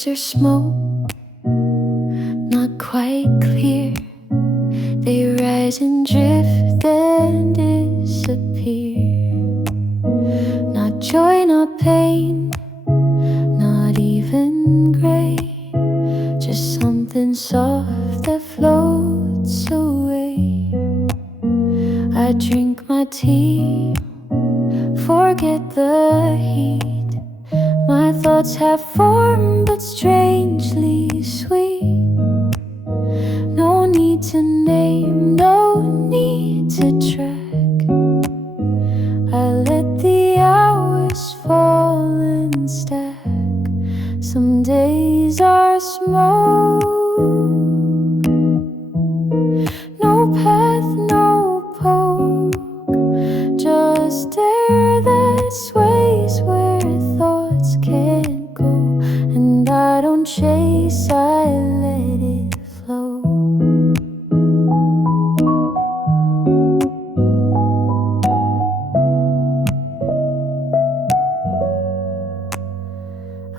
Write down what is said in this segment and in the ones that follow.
Stars are smoke, not quite clear. They rise and drift and disappear. Not joy, not pain, not even gray. Just something soft that floats away. I drink my tea, forget the heat. My thoughts have form but strangely sweet. No need to name, no need to track. I let the hours fall and stack. Some days are smoke, no path, no poke, just air that sways where thoughts can't go. And I don't chase, I let it flow.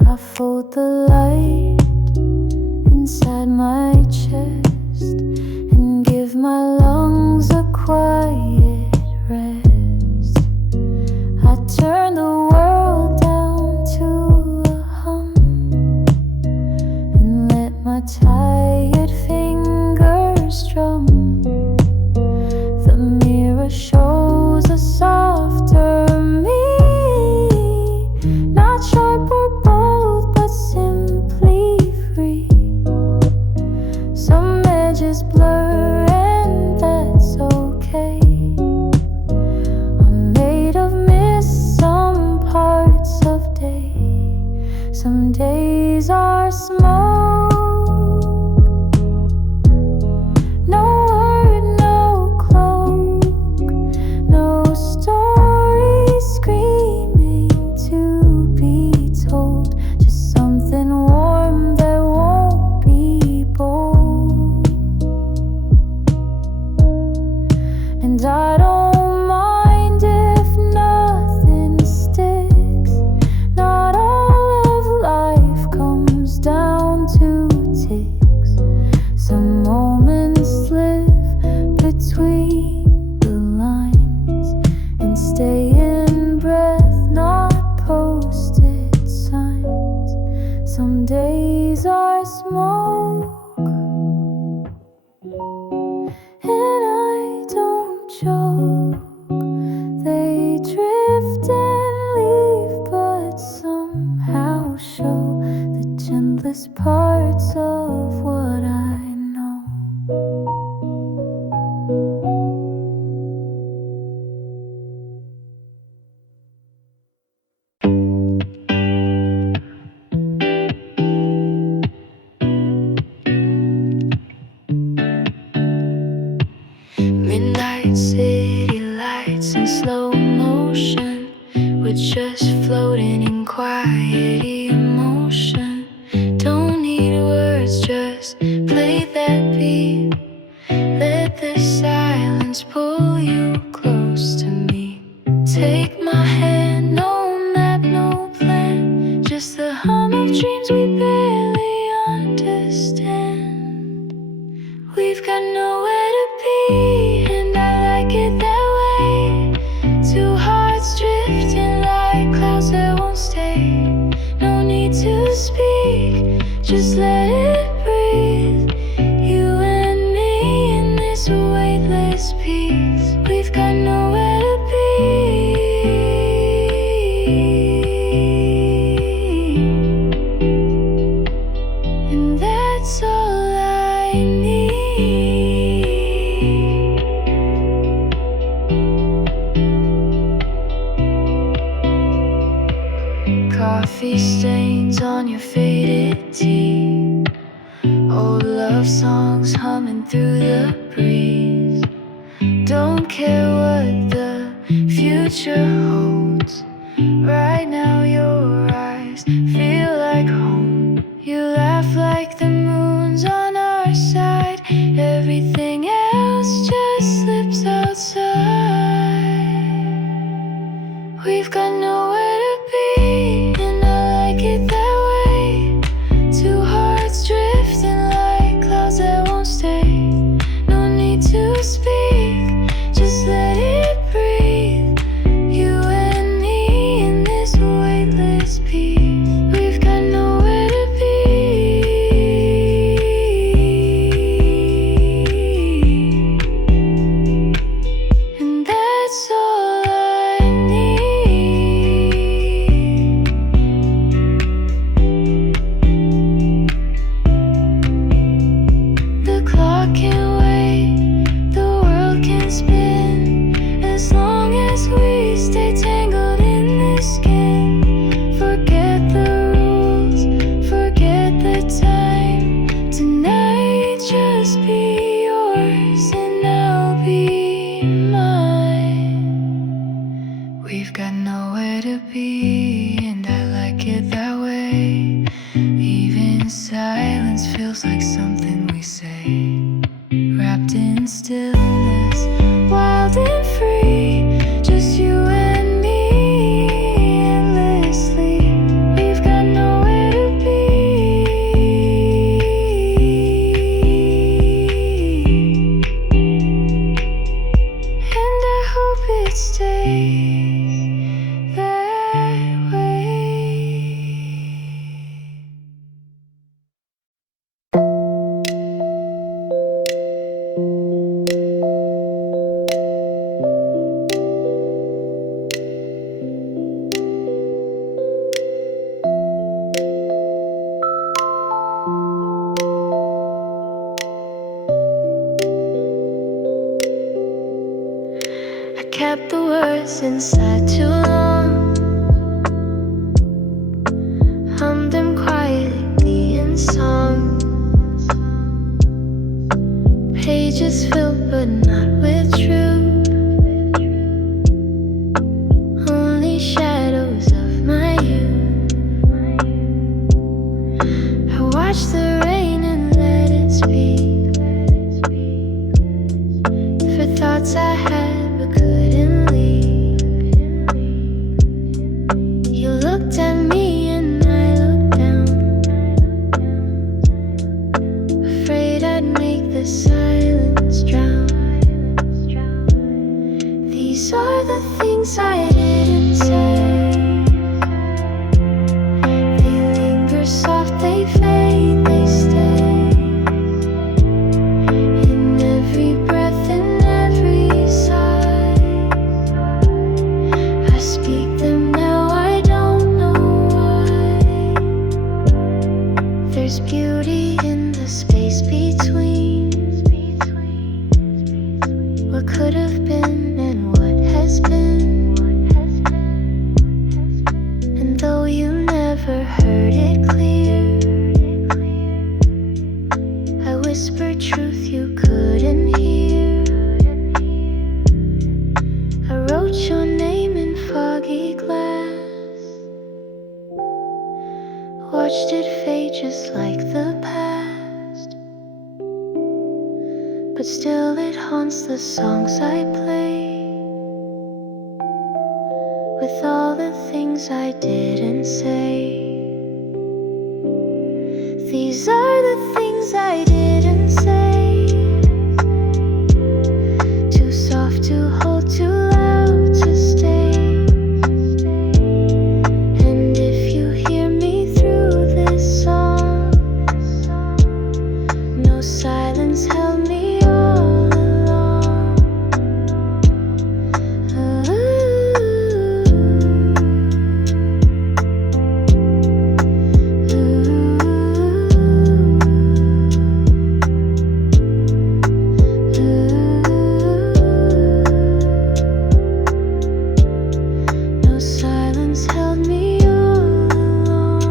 I fold the light inside my chest and give my lungs a quiet rest. I turn the world down to a hum and let my tired fingers drum. The mirror shows a softer me, not sharp or bold, but simply free. Some edges blur and that's okay. I'm made of mist, some parts of day. Some days are smoke, no word, no cloak, no story screaming to be told. Just something warm that won't be bold. And I don't mind if nothing sticks. Not all of life comes down to ticks. Some moments slip between the lines and stay in breath, not posted signs. Some days are smoke, and I don't joke. They drift and leave, but somehow show the gentlest parts of what I know. Midnight city lights in slow motion. We're just floating in quiet emotion. Don't need words, just play that beat. Let the silence pull you close to me. Take my hand, no map, no plan, just the hum of dreams we barely understand. We've got nowhere to be, and I like it that way. Two hearts drifting like clouds that won't stay. No need to speak, just let it breathe. You and me in this weightless peace. We've got nowhere to be, and that's all I need. Coffee stains on your faded tea. Old love songs humming through the breeze. Don't care what the future holds. Right now your eyes feel like home. You laugh like the moon's on our side. Everything else just slips outside. We've got nowhere to be, and I like it that way. hope it stays that way. I kept the words inside too long, hummed them quietly in song. Pages filled but not with truth, only shadows of my youth. I watched the rain and let it speak for thoughts I had but couldn't leave. You looked at me and I looked down, afraid I'd make the silence drown. These are the things I didn't say. They linger soft, they fade, they stay in every breath, in every sigh. I speak them now, I don't know why. There's beauty in the space between what could have been and what has been. And though you never heard it clear, I whispered truth you couldn't hear. I wrote your name in foggy glass, watched it fade just like the past. But still it haunts the songs I play, with all the things I didn't say. These are the things I didn't say, too soft to hold, too loud to stay. And if you hear me through this song, no silence held me all along. No silence held me all along.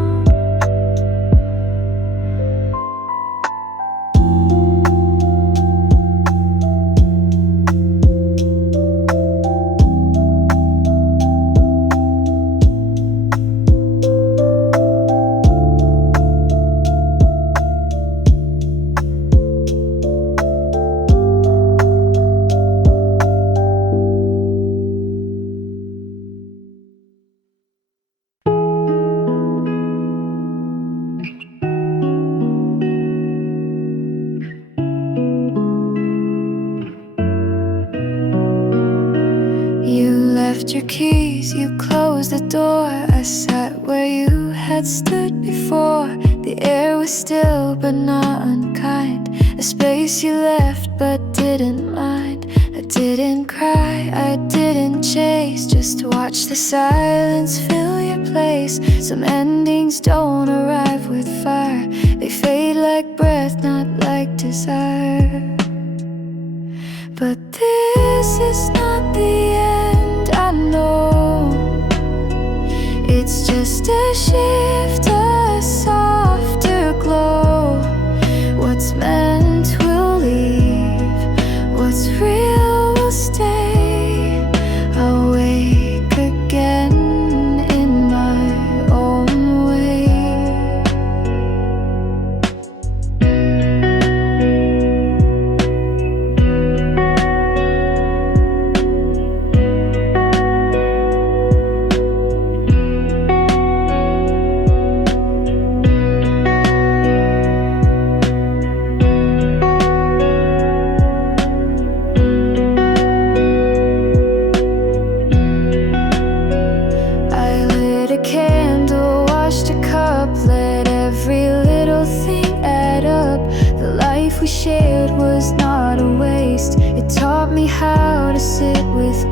You left your keys, you closed the door. I sat where you had stood before. The air was still but not unkind, a space you left but didn't mind. I didn't cry, I didn't chase, just watch the silence fill your place. Some endings don't arrive with fire, they fade like breath, not like desire. But this is not the end, I know. It's just a shift, a softer glow. What's meant will leave, what's real will stay. I'll wake again in my own way.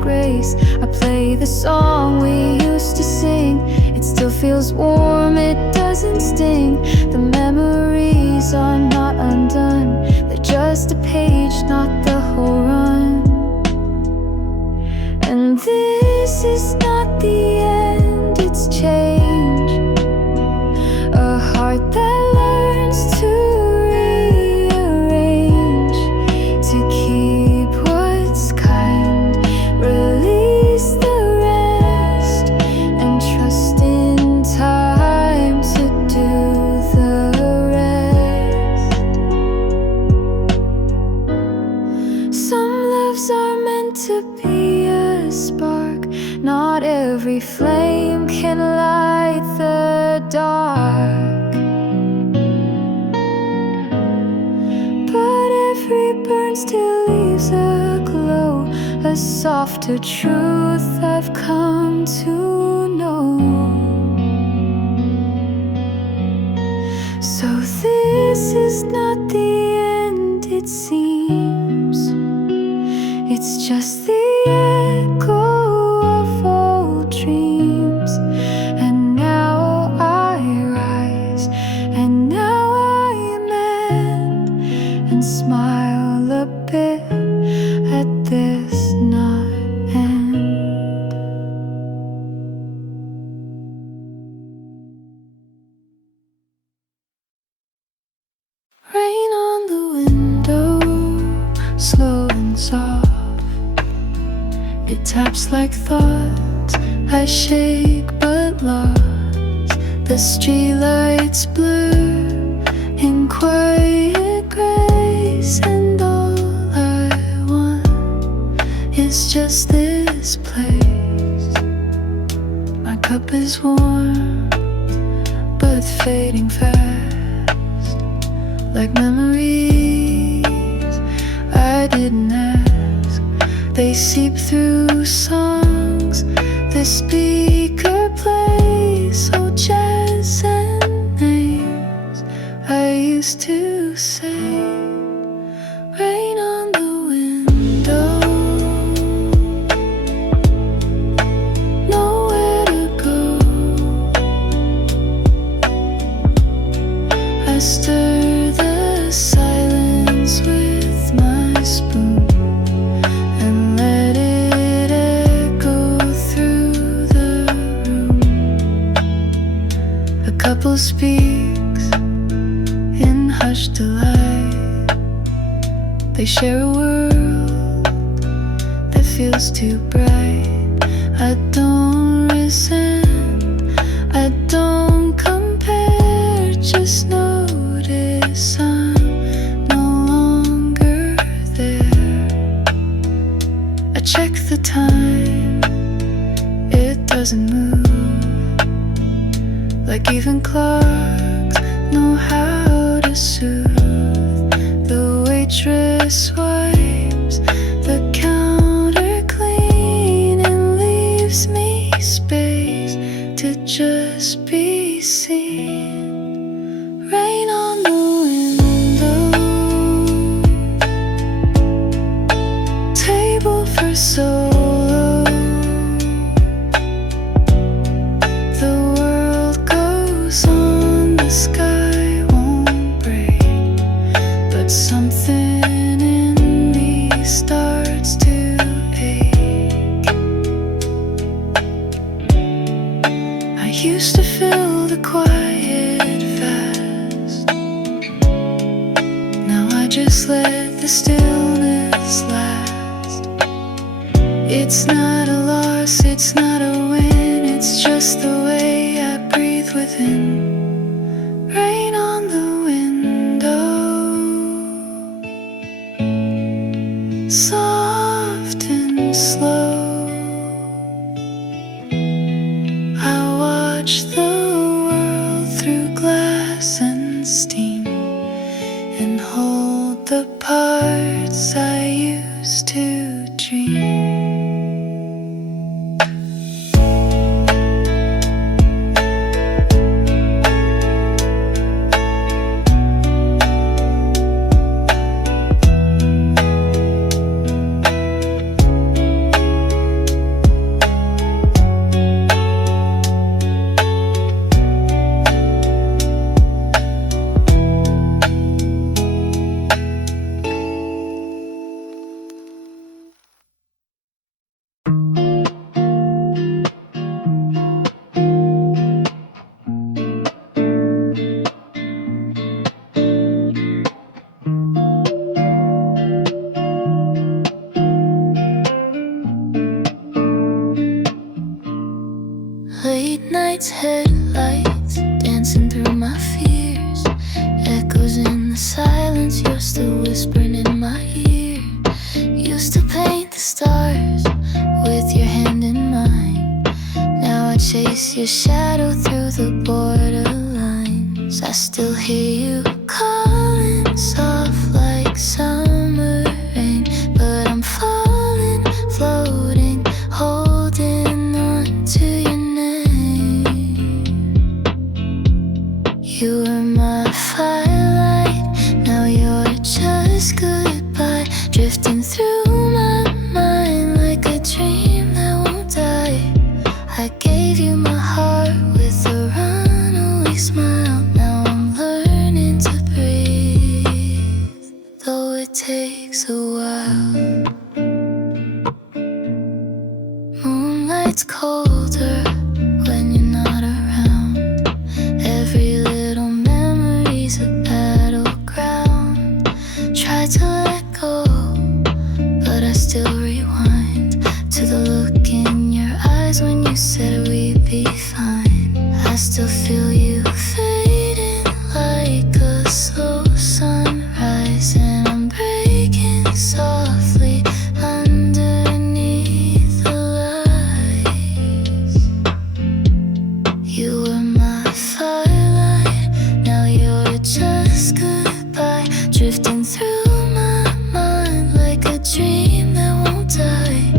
grace. I play the song we used to sing. It still feels warm, it doesn't sting. The memories are not undone. They're just a page, not the whole run. And this is not the end, it's change. A heart that learns to rearrange, to keep what's kind, release the rest, and trust in time to do the rest. Some loves are meant to be a spark. Not every flame can light the dark, but every burn still leaves a glow, a softer truth I've come to know. So this is not the end, it seems. It's just the echo of old dreams. And now I rise, and now I mend, and smile a bit at this not end. Rain on the window, slow and soft. It taps like thoughts I shake but lost. The streetlights blur in quiet grace, and all I want is just this place. My cup is warm but fading fast, like memories I didn't ask. They seep through songs the speaker plays, oh jazz and names I used to say. Rain on the window, nowhere to go. I stir the silence with my spoon and let it echo through the room. A couple speaks in hushed delight. They share a world that feels too bright. I don't resent, I don't compare, just notice I'm no longer there. I check the time, it doesn't move, like even clocks know how to soothe. The waitress wipes the counter clean and leaves me space to just be seen. Rain on the window, table for solo. The world goes on, the sky won't break, but something in me starts to ache. I used to fill the quiet fast. Now I just let the stillness last. It's not a loss, it's not a win, it's just the way I breathe within. Rain on the window, soft and slow. I watch the world through glass and steam, and hold the parts I used to dream. its headlights dancing through my fears. Echoes in the silence, you're still whispering in my ear. Used to paint the stars with your hand in mine. Now I chase your shadow through the borderlines. I still hear you calling soft like summer rain, but I'm falling, floating, holding on to your name. You were my firelight, now you're just goodbye, drifting through my mind like a dream that won't die. I gave you my heart with a runaway smile. Now I'm learning to breathe, though it takes a while. Moonlight's colder when you're not around. Every little memory's a battleground. Try to let go, but I still rewind to the look in your eyes when you said we'd be fine. I still feel you fading like a slow sunrise, and I'm breaking softly underneath the lights. You were my firelight, now you're just goodbye, drifting through my mind like a dream that won't die.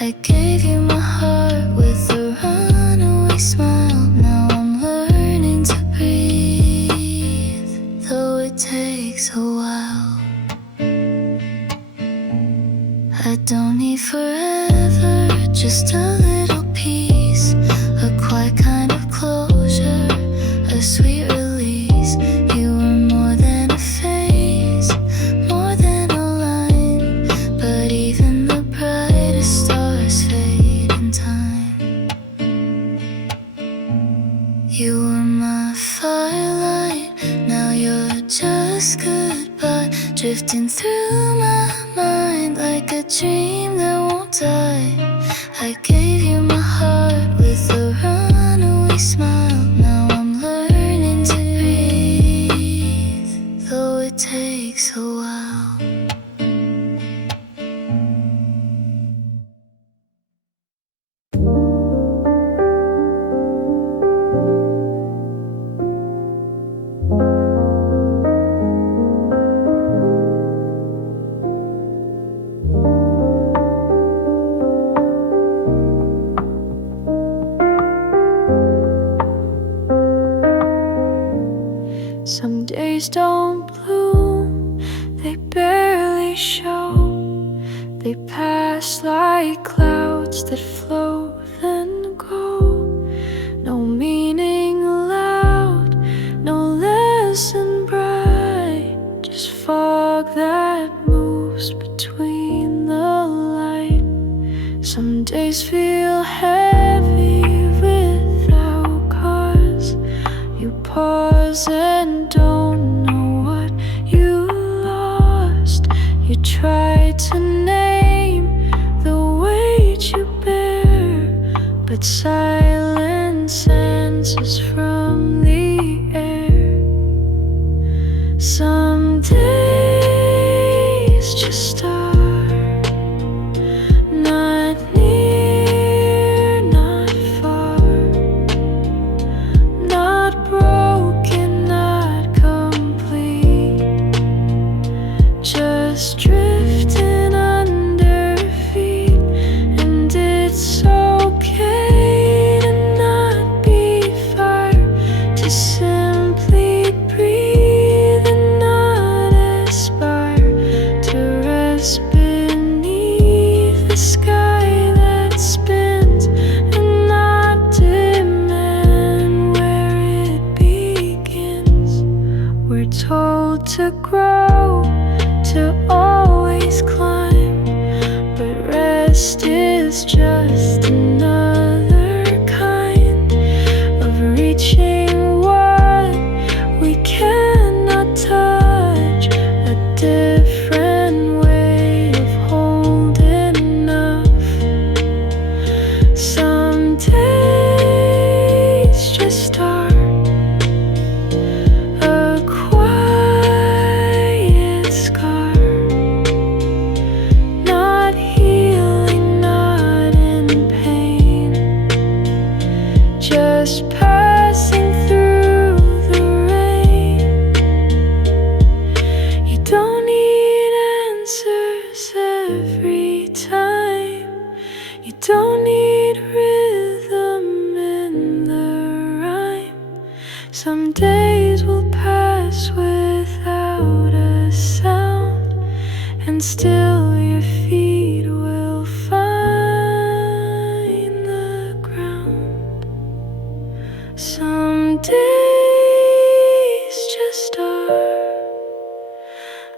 I gave you my heart with a runaway smile. Now I'm learning to breathe, though it takes a while. I don't need forever, just a little peace, a quiet kind of closure, a sweet release. You were more than a phase, more than a line, but even the brightest stars fade in time. You were my firelight, now you're just goodbye, drifting through my mind like a dream that won't die. I gave you my heart with a runaway smile. Now I'm learning to breathe, though it takes a while. Some days don't bloom, they barely show. They pass like clouds that flow then go. No meaning loud, no lesson bright, just fog that moves between the light. Some days feel heavy without cause. You pause and don't know what you lost. You try to name the weight you bear, but silence answers from the air. Some days just start, not near, not far, not broken, not complete, just drifting under feet. And it's okay to not be far, to simply breathe and not aspire, to rest beneath the sky that spins and not demand where it begins. We're told to grow, to always climb, but rest is just another kind of reaching what we cannot touch, a different way of holding enough. Some days need rhythm in the rhyme. Some days will pass without a sound, and still your feet will find the ground. Some days just are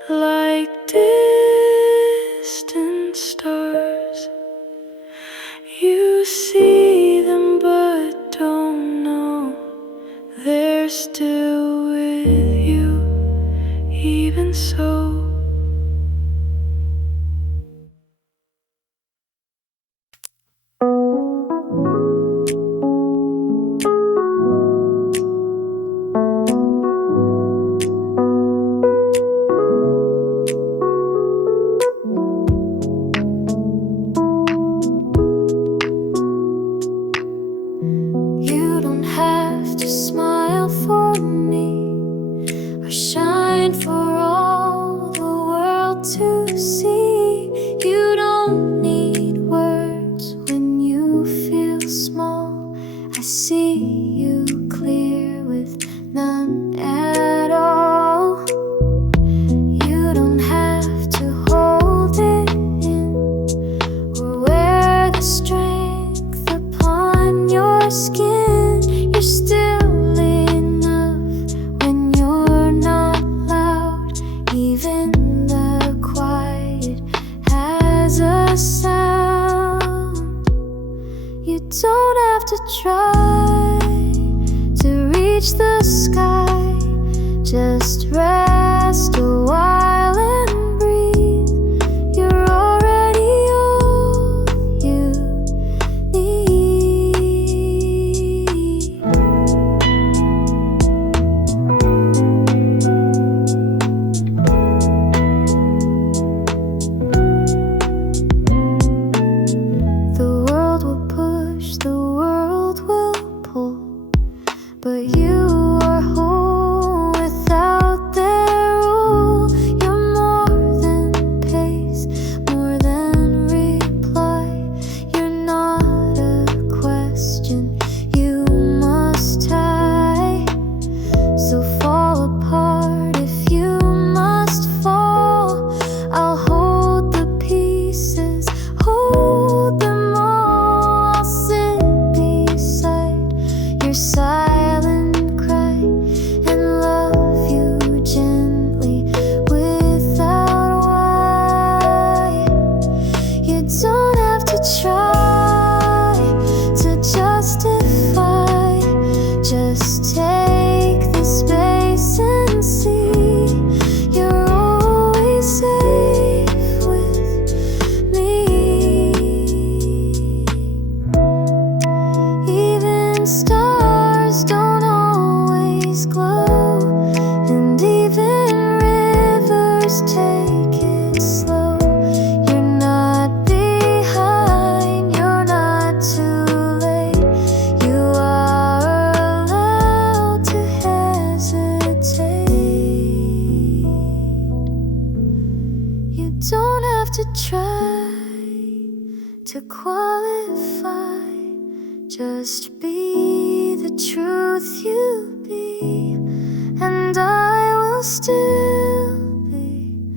like distant stars. You see them but don't know they're still with you, even so. You don't have to smile for me or shine for all the world to see. You don't need words when you feel small. I see you clear with none at all. You don't have to hold it in or wear the strength upon your skin. You're still enough when you're not loud. Even the quiet has a sound. You don't have to try to reach the sky. Just rest a while and breathe. You're already all you need. The world will push, the world will pull, but you are whole without their rule. You're more than pace, more than reply. You're not a question you must tie. So fall apart if you must fall. I'll hold the pieces, hold them all. I'll sit beside your silent cry and love you gently without why. You don't have to try to justify. Just take the space and see. You're always safe with me. Even stars don't always glow, and even rivers take it slow. You're not behind, you're not too late. You are allowed to hesitate. You don't have to try to qualify. Just be the truth you be, and I will still believe.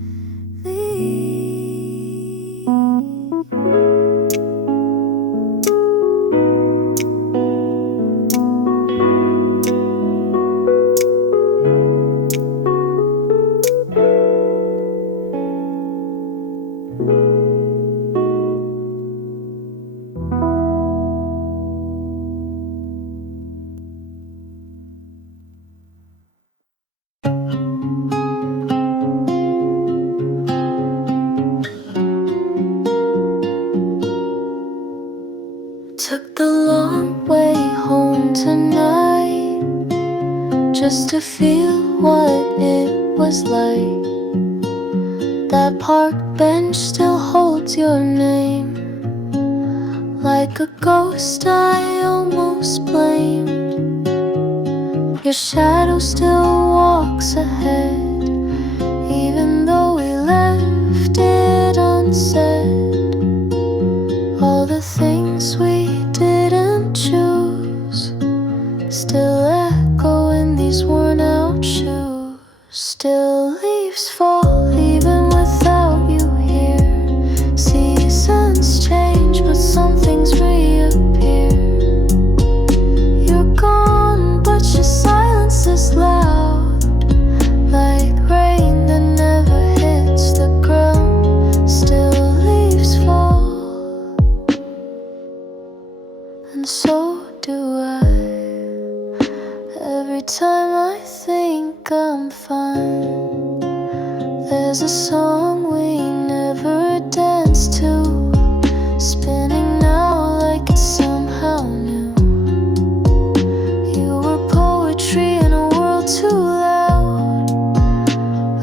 Took the long way home tonight just to feel what it was like. That park bench still holds your name. Like a ghost I almost blamed. Your shadow still walks ahead, even though we left it unsaid. All the things we and so do I. Every time I think I'm fine, there's a song we never danced to, spinning now like it's somehow new. You were poetry in a world too loud.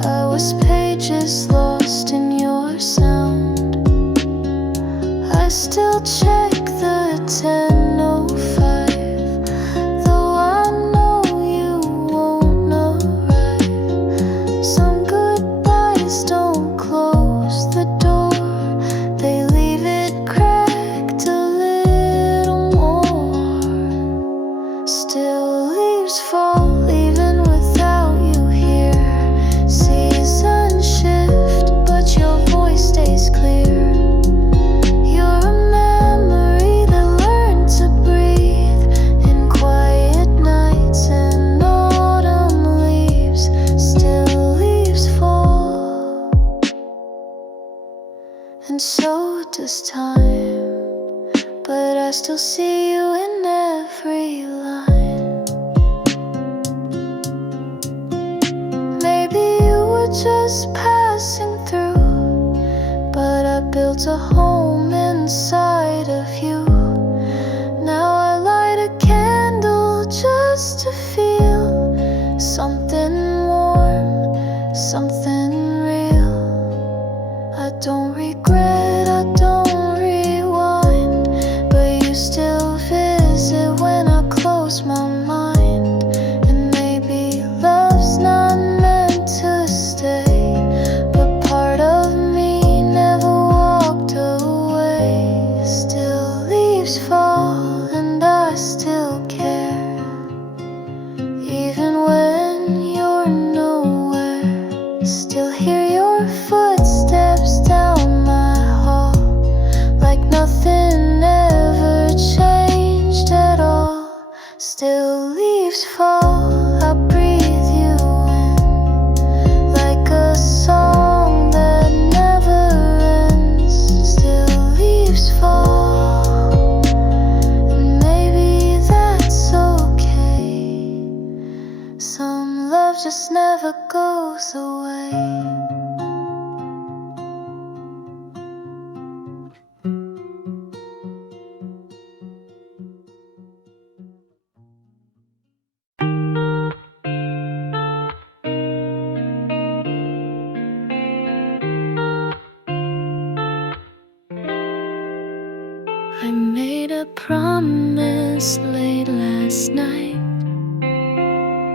I was pages lost in your sound. I still check the 10:05, though I know you won't arrive. Some goodbyes don't close the door, they leave it cracked a little more. Still leaves fall even without you here. Seasons shift, but your voice stays clear. You're a memory that learned to breathe in quiet nights, and autumn leaves, still leaves fall. And so does time, but I still see you in every line. Maybe you were just passing through, but I built a home inside of you. Now I light a candle just to feel something warm, something real. I don't regret, I don't rewind, but you still visit when I close my mind. And maybe love's not meant to stay, but part of me never walked away. Still leaves fall and I still care, even when you're nowhere. Still hear your footsteps down my hall, like nothing ever changed at all. Still leaves fall, I breathe you in, like a song that never ends. Still leaves fall, and maybe that's okay. Some love just never goes away. I made a promise late last night,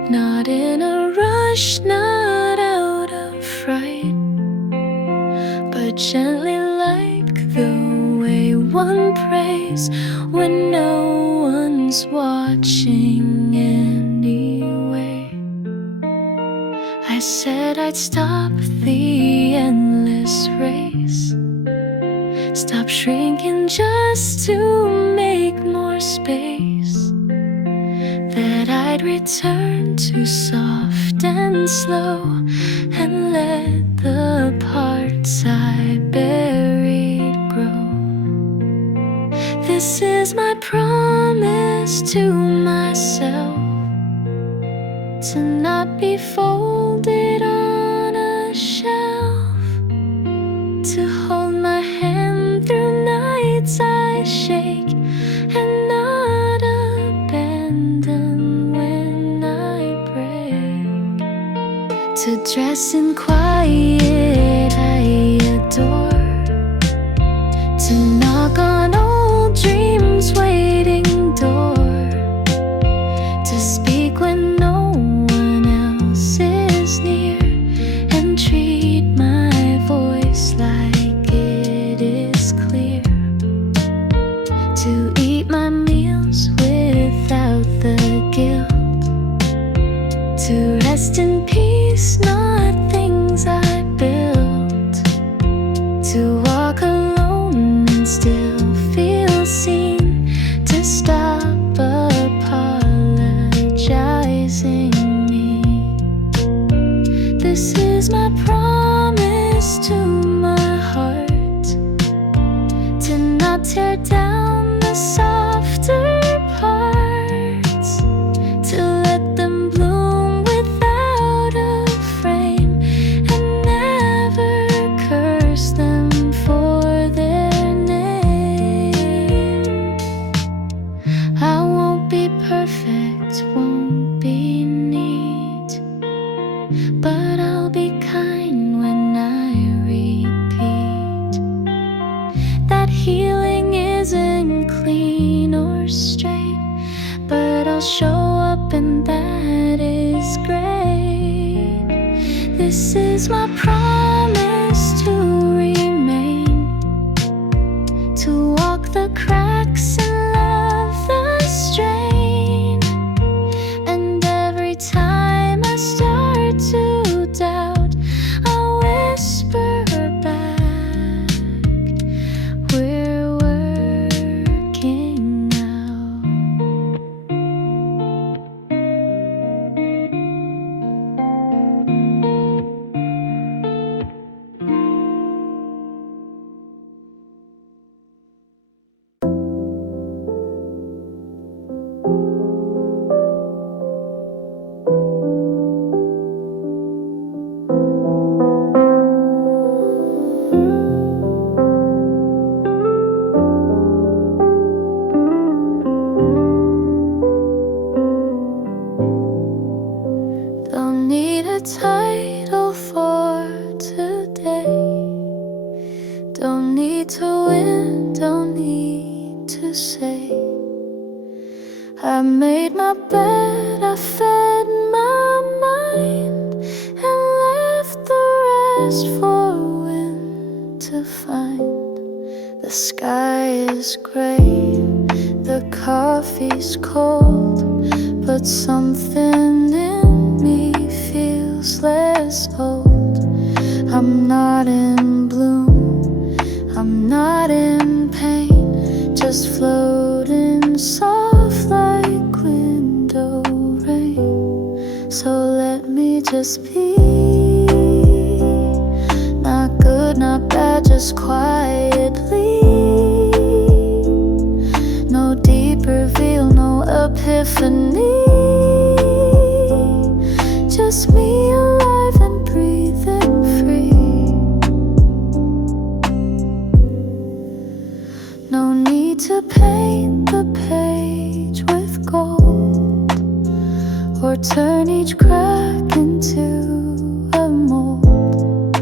not in a rush, not out of fright, but gently like the way one prays when no one's watching anyway. I said I'd stop the endless race, stop shrinking just to make more space, that I'd return to soft and slow and let the parts I buried grow. This is my promise to myself, to not be folded on a shelf, to hold my hand through nights I shake, and not abandon when I break. To dress in quiet I adore, to knock on old dreams' waiting door, to speak when no one else is near, and treat my voice like it is clear, to eat my meals without the guilt, to rest in peace, not things I built, to walk alone and still feel seen, to stop apologizing me. This is my promise to my heart, to not tear down the softer show up, and that is great. This is my promise to remain, to walk the cracks and love the strain. And every time I start to doubt, I whisper back, we're working out. Don't need a title for today. Don't need to win, don't need to say I made my bed, I fed my mind, and left the rest for wind to find. The sky is gray, the coffee's cold, but something in me feels less old. I'm not in bloom, I'm not in pain, just floating soft like window rain. So let me just be, not good, not bad, just quietly. No deep reveal, no epiphany, just me alive and breathing free. No need to paint the page with gold, or turn each crack into a mold.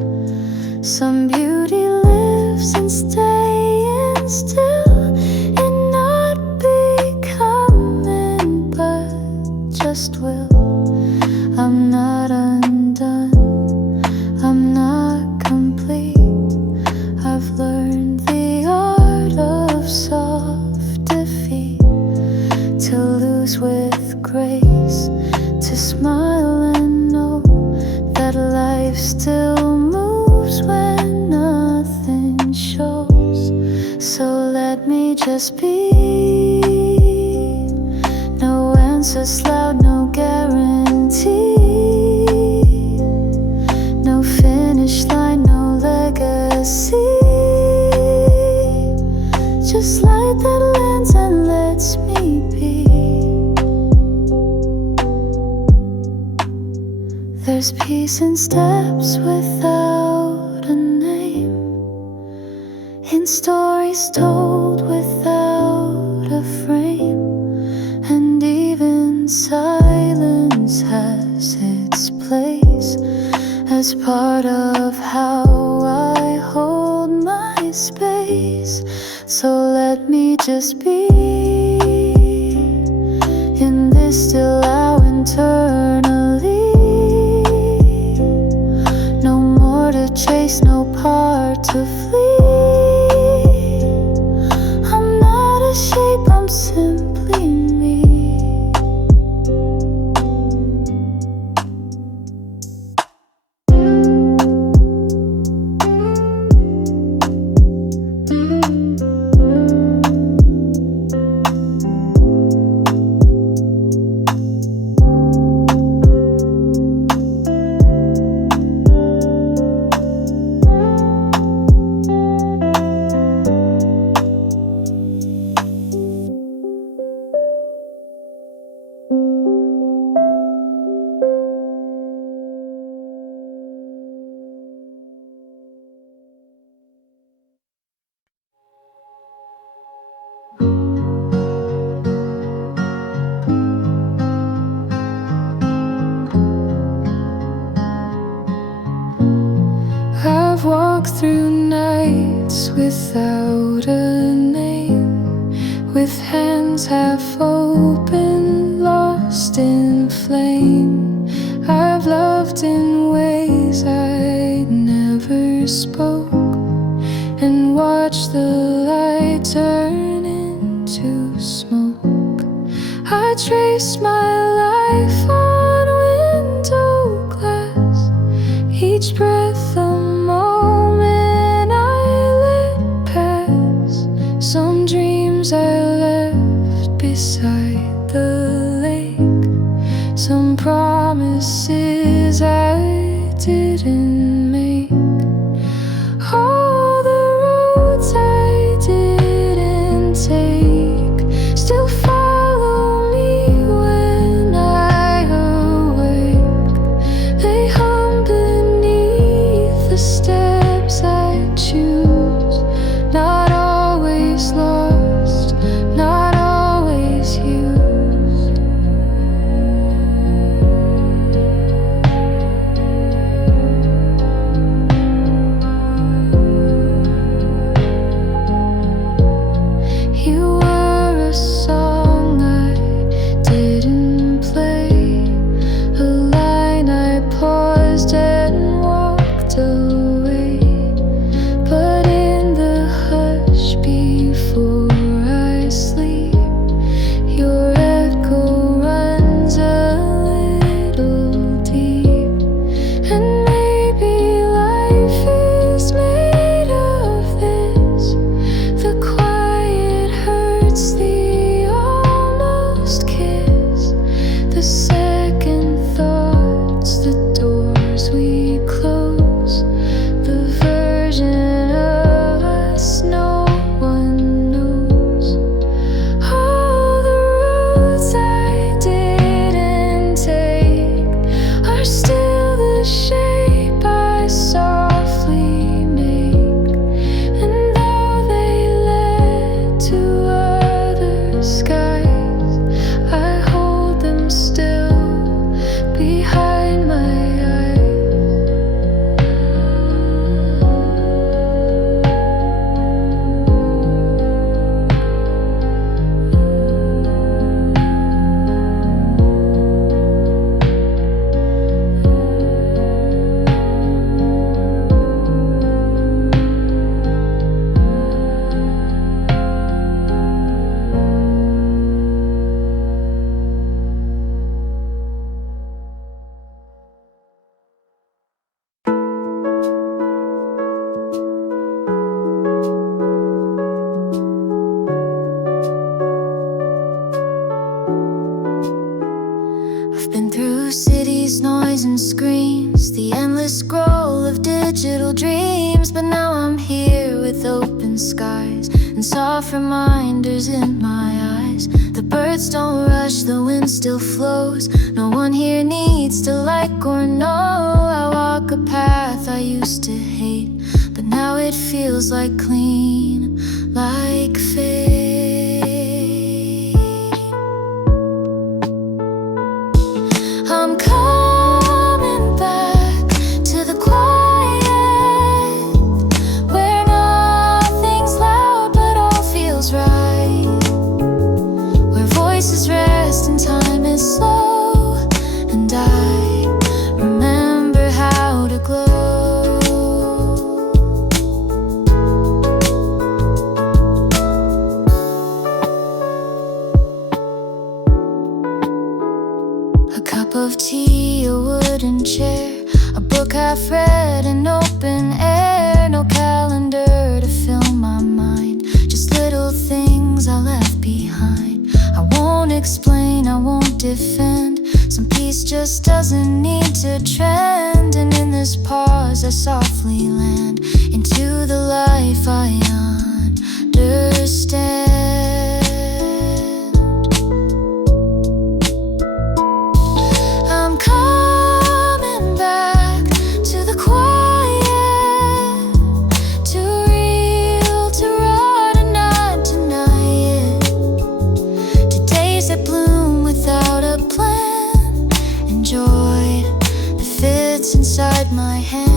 Some beauty lives in staying still, in not becoming, but just will. I'm not undone, I'm not complete. I've learned the art of soft defeat, to lose with grace, to smile and know that life still moves when nothing shows. So let me just be, no answers loud, no guarantee, no finish line, no legacy, just light that lands and lets me be. There's peace in steps without a name, in stories told without a frame, and even silence has its place as part of how I hold my space. So let me just be, in this still hour internally. No more to chase, no part to flee. I'm not a shape, I'm simply me. I've walked through nights without a name, with hands half open, lost lost in flame. I've loved in ways I never spoke, and watched the light turn into smoke. I traced my life on window glass, each breath a moment I let pass. Some dreams I left beside the lake, some promises I didn't make. All the roads I didn't take still follow me when I awake. They hum beneath the steps I choose, not always lost, not always used. You were a song I didn't play, a line I paused and walked away. But in the hush before I sleep, your echo runs a little deep. And maybe life is made of this. The quiet hurts, the almost kiss, the second thoughts, the doors we close, the version of us no one knows. All the roads I didn't take are still the shape I softly make. And though they led to other skies, I hold them still behind my eyes. I've been through cities, noise and screams, the endless scroll of digital dreams. But now I'm here with open skies and soft reminders in my eyes. The birds don't rush, the wind still flows. No one here needs to like or know. I walk a path I used to hate, but now it feels like clean, like fate. I'm coming back to the quiet, where nothing's loud but all feels right, where voices rest and time is slow, and I remember how to glow. A cup of tea, a wooden chair, a book half read, an open air. No calendar to fill my mind, just little things I left behind. I won't explain, I won't defend. Some peace just doesn't need to trend. And in this pause I softly land into the life I understand. I'm coming back to the quiet, too real to run and not deny it, to days that bloom without a plan, and joy that fits inside my hand.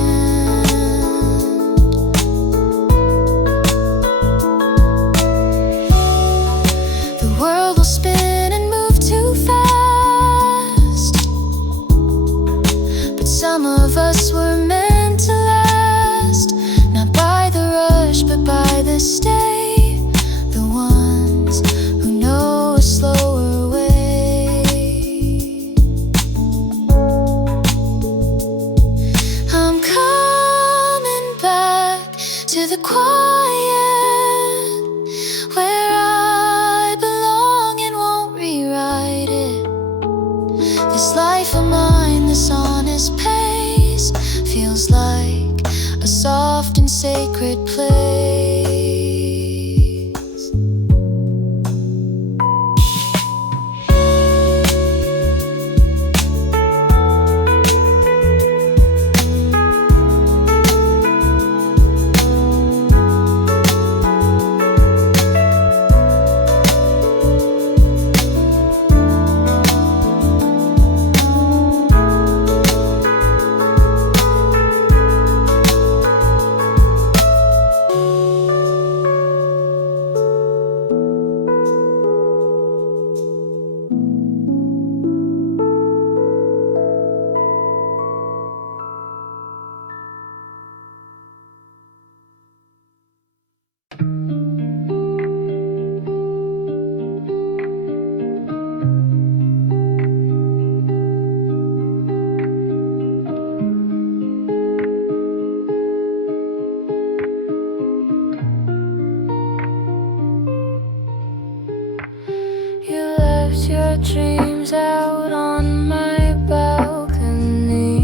dreams out on my balcony.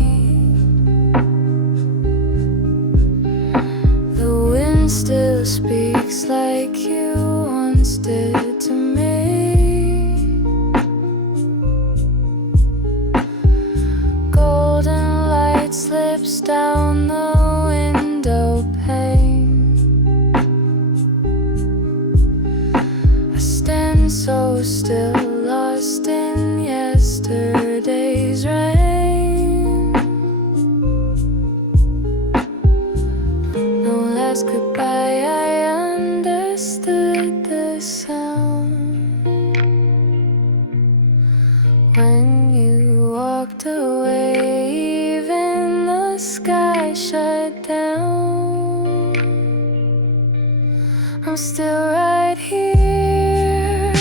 The wind still speaks like you once did to me. Golden light slips down the window pane. I stand so still, lost in yesterday's rain. No last goodbye, I understood the sound when you walked away. Even the sky shut down. I'm still right here,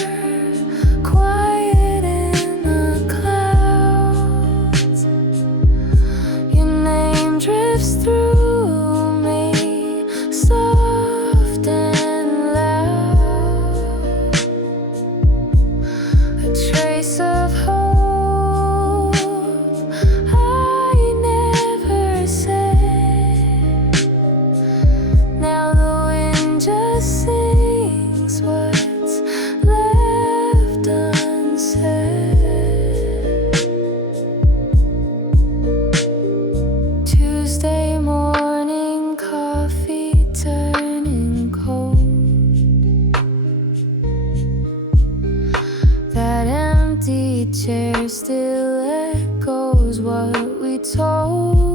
quiet in the clouds. Your name drifts through me, soft and loud. A trace of hope I never said. Now the wind just sings what's left unsaid. Tuesday morning, coffee turning cold. That empty chair still echoes what we told.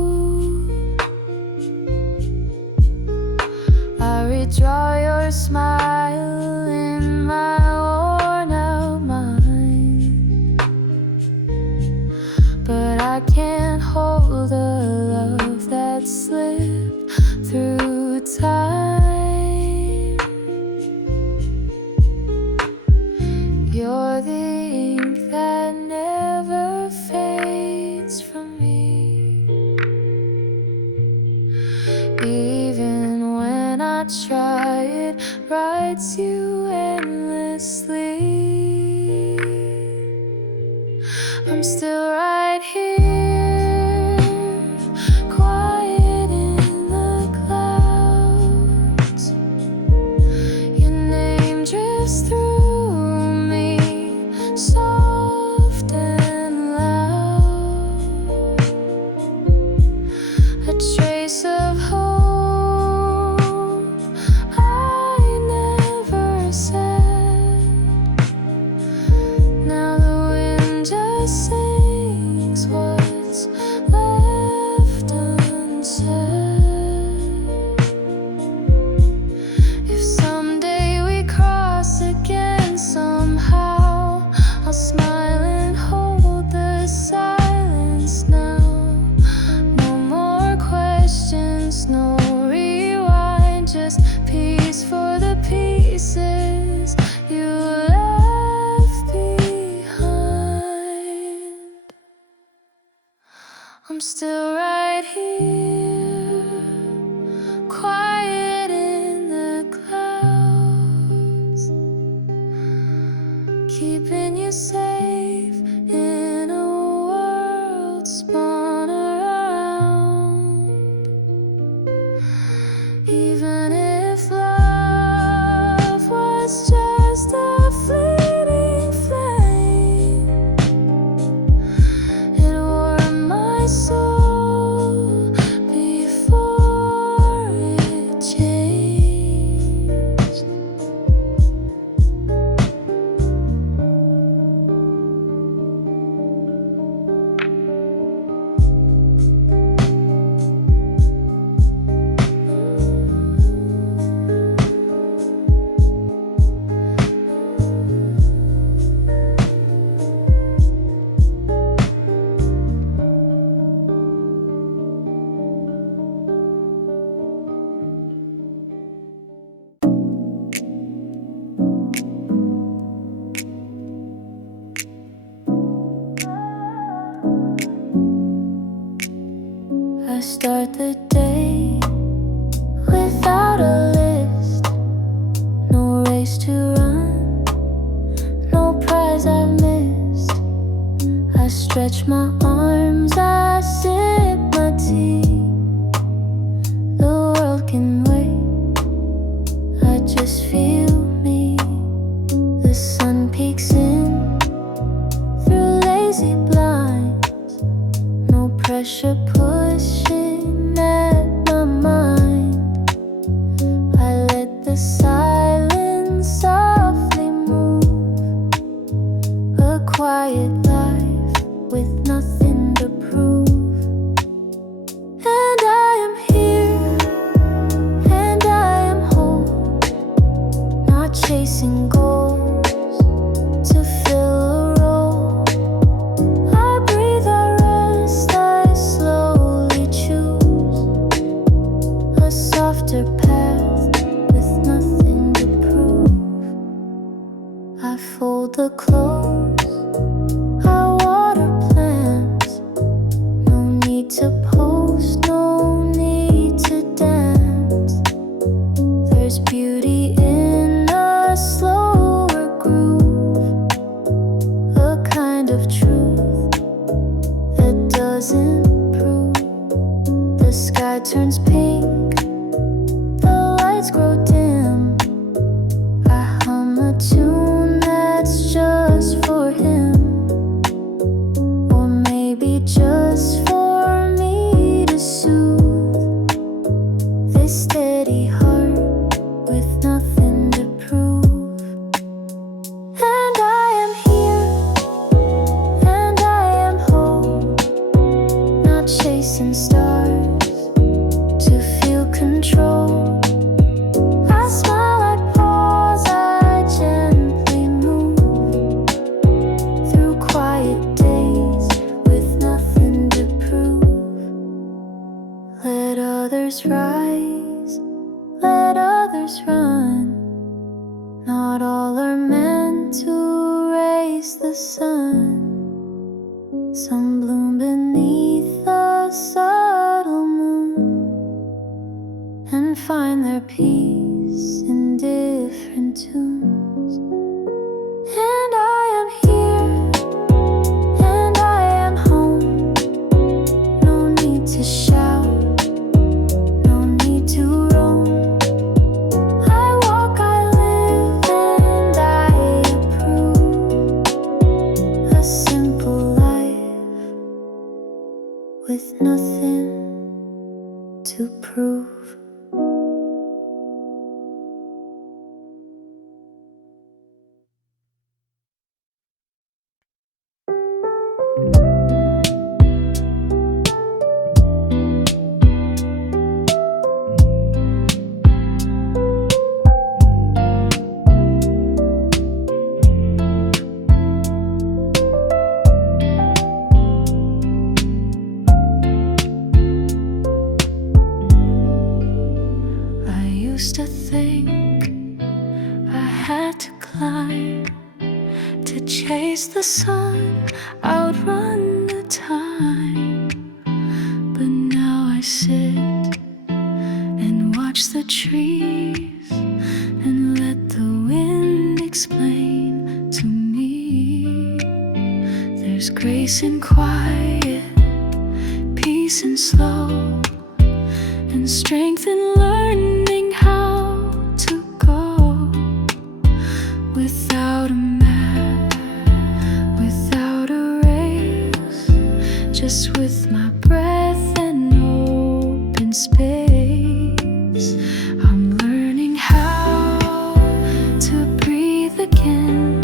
I redraw your smile in my worn out mind, but I can't hold the love that slipped through time. You're the ink that never fades from me. Even when I try, it writes you endlessly. I'm still right here, quiet in the clouds. Your name drifts through me, soft and loud. A trace of hope I never said. Now the wind just sings what's left unsaid. If someday we cross again somehow, I'll smile and hold the silence now. No more questions, no rewind, just peace for the pieces you left behind. I'm still right here, quiet in the clouds, keeping you safe in a world spun around. Even if love was just a fleeting flame, it warmed my soul before it changed. I start the day without a list, no race to run, no prize I've missed. stretch my arms, I sip my tea. The world can wait, I just feel me. The sun peeks in through lazy blinds, no pressure pushing at my mind. I let the silence softly move, a quiet life with nothing to prove. And I am here, and I am whole, not chasing goals to fill a role. I breathe, I rest, I slowly choose a softer path with nothing to prove. I fold the clothes, I water plants. No need to post, no need to dance. There's beauty in a slower groove, a kind of truth that doesn't prove. The sky turns pink, the lights grow dim. I hum a tune that's just for him, or maybe just for me to soothe this steady heart with nothing to prove. And I am here, and I am whole, not chasing stars to feel control. I smile, I pause, I gently move through quiet days with nothing to prove. Let others rise, let others run. Not all are meant to raise the sun. Some bloom beneath the subtle moon and find their peace in different tunes. And I am here, and I am home. No need to shout, no need to roam. I walk, I live, and I approve a simple life with nothing to prove. I used to think I had to climb to chase the sun, outrun the time. But now I sit and watch the trees and let the wind explain to me. There's grace in quiet, peace in slow, and strength in learning how to go without a map, without a race, just with my breath and open space. I'm learning how to breathe again,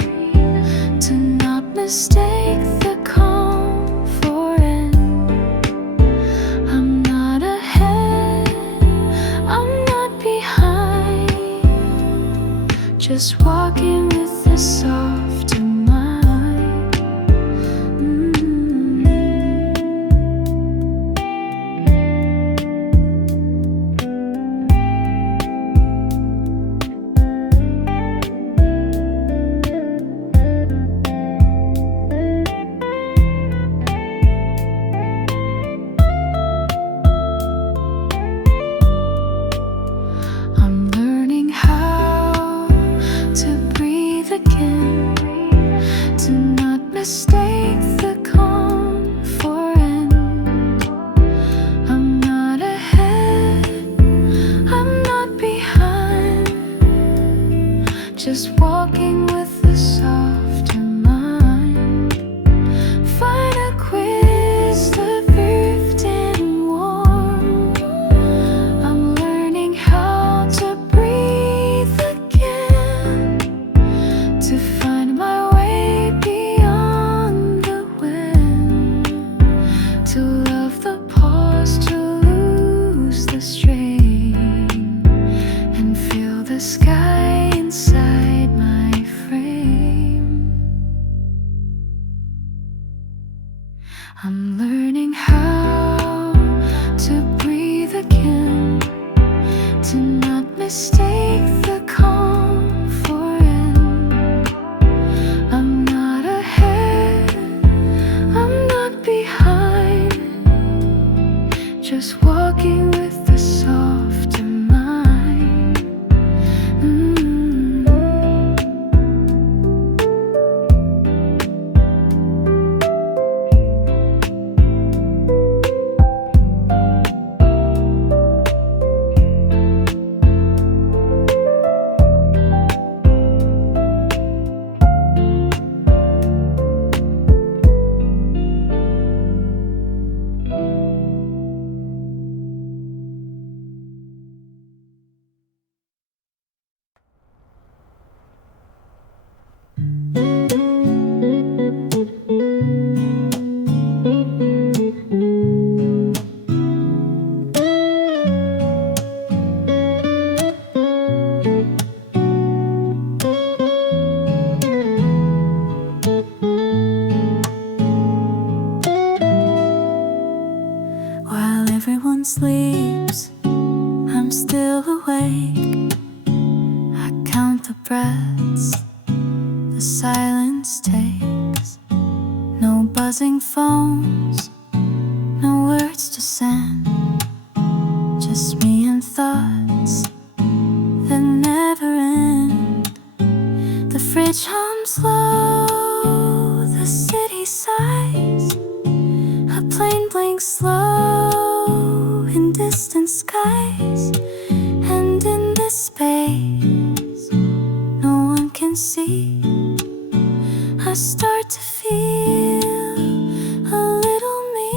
to not mistake the calm for end. I'm not ahead, I'm not behind, just walking with a softer mind. I'm learning how to breathe again, to not mistake the calm I'm learning how to breathe again, to not mistake the calm for end. I'm not ahead, I'm not behind, just walking with the softer mind. While everyone sleeps, I'm still awake. I count the breaths the silence takes. No buzzing phones, no words to send, just me and thoughts that never end. The fridge hums low, the city sighs, a plane blinks slow in distant skies. And in this space no one can see, I start to feel a little me.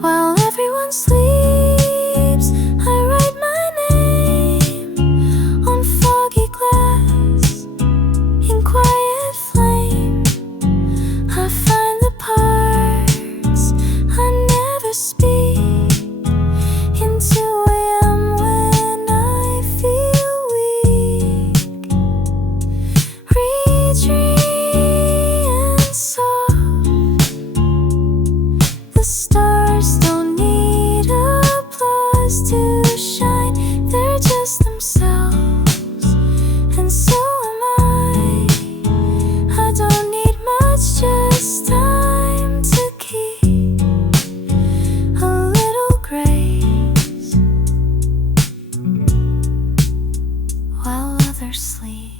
While everyone sleeps, I write my name on foggy glass in quiet flame. I find the parts I never speak in 2 a.m. when I feel weak. Retreat and soft, the stars don't need applause to shine, they're just themselves, and so am I. I don't need much, just time to keep a little grace while others sleep.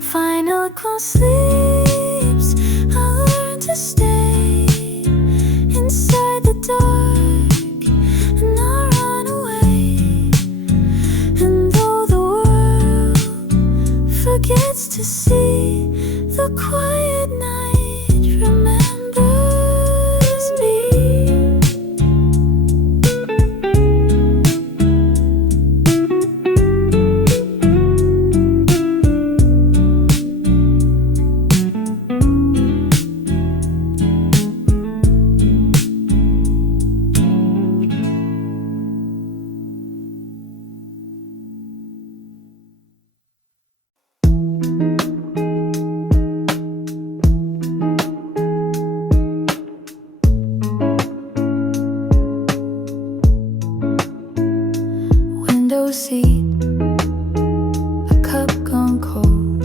Final call sleeps, I learn to stay inside the dark and not run away. And though the world forgets to see, the quiet night remembers me. Window seat, a cup gone cold,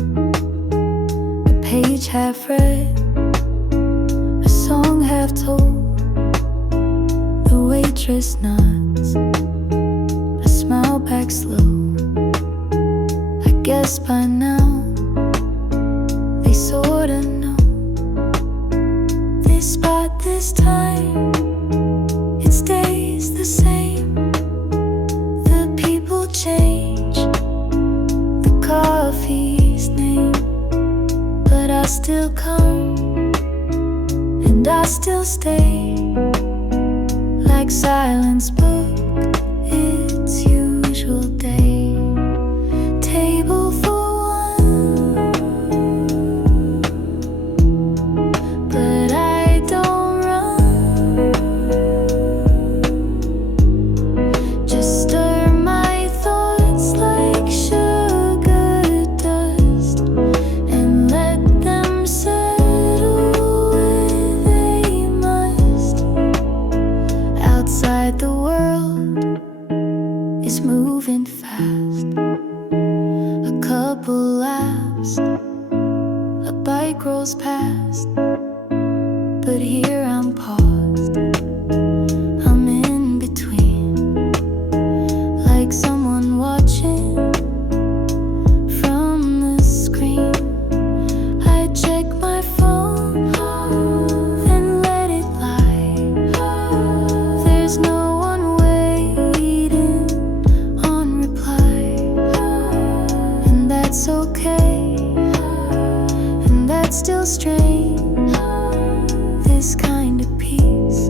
a page half read, a song half told. The waitress nods, I smile back slow. I guess by now they sorta know. They spot this time, it stays the same. The people change, the coffee's name, but I still come and I still stay, like silence books falls past, but here I'm paused. I'm in between, like someone watching from the screen. I check my phone, then let it lie. There's no one waiting on reply, and that's okay, and that's still strange. This kind of peace,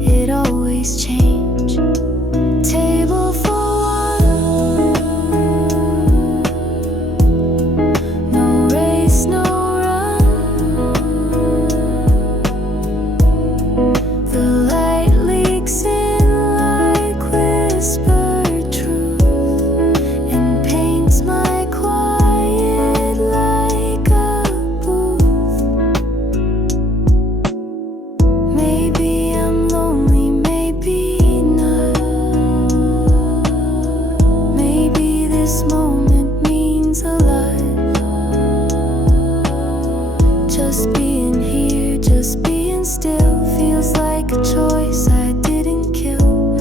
it always change. Table for one, no race, no run. The light leaks in like whispered truth, and paints my quiet like a booth. Maybe I'm lonely, maybe not. Maybe this moment means a lot. Just being here, just being still, feels like a choice I didn't kill.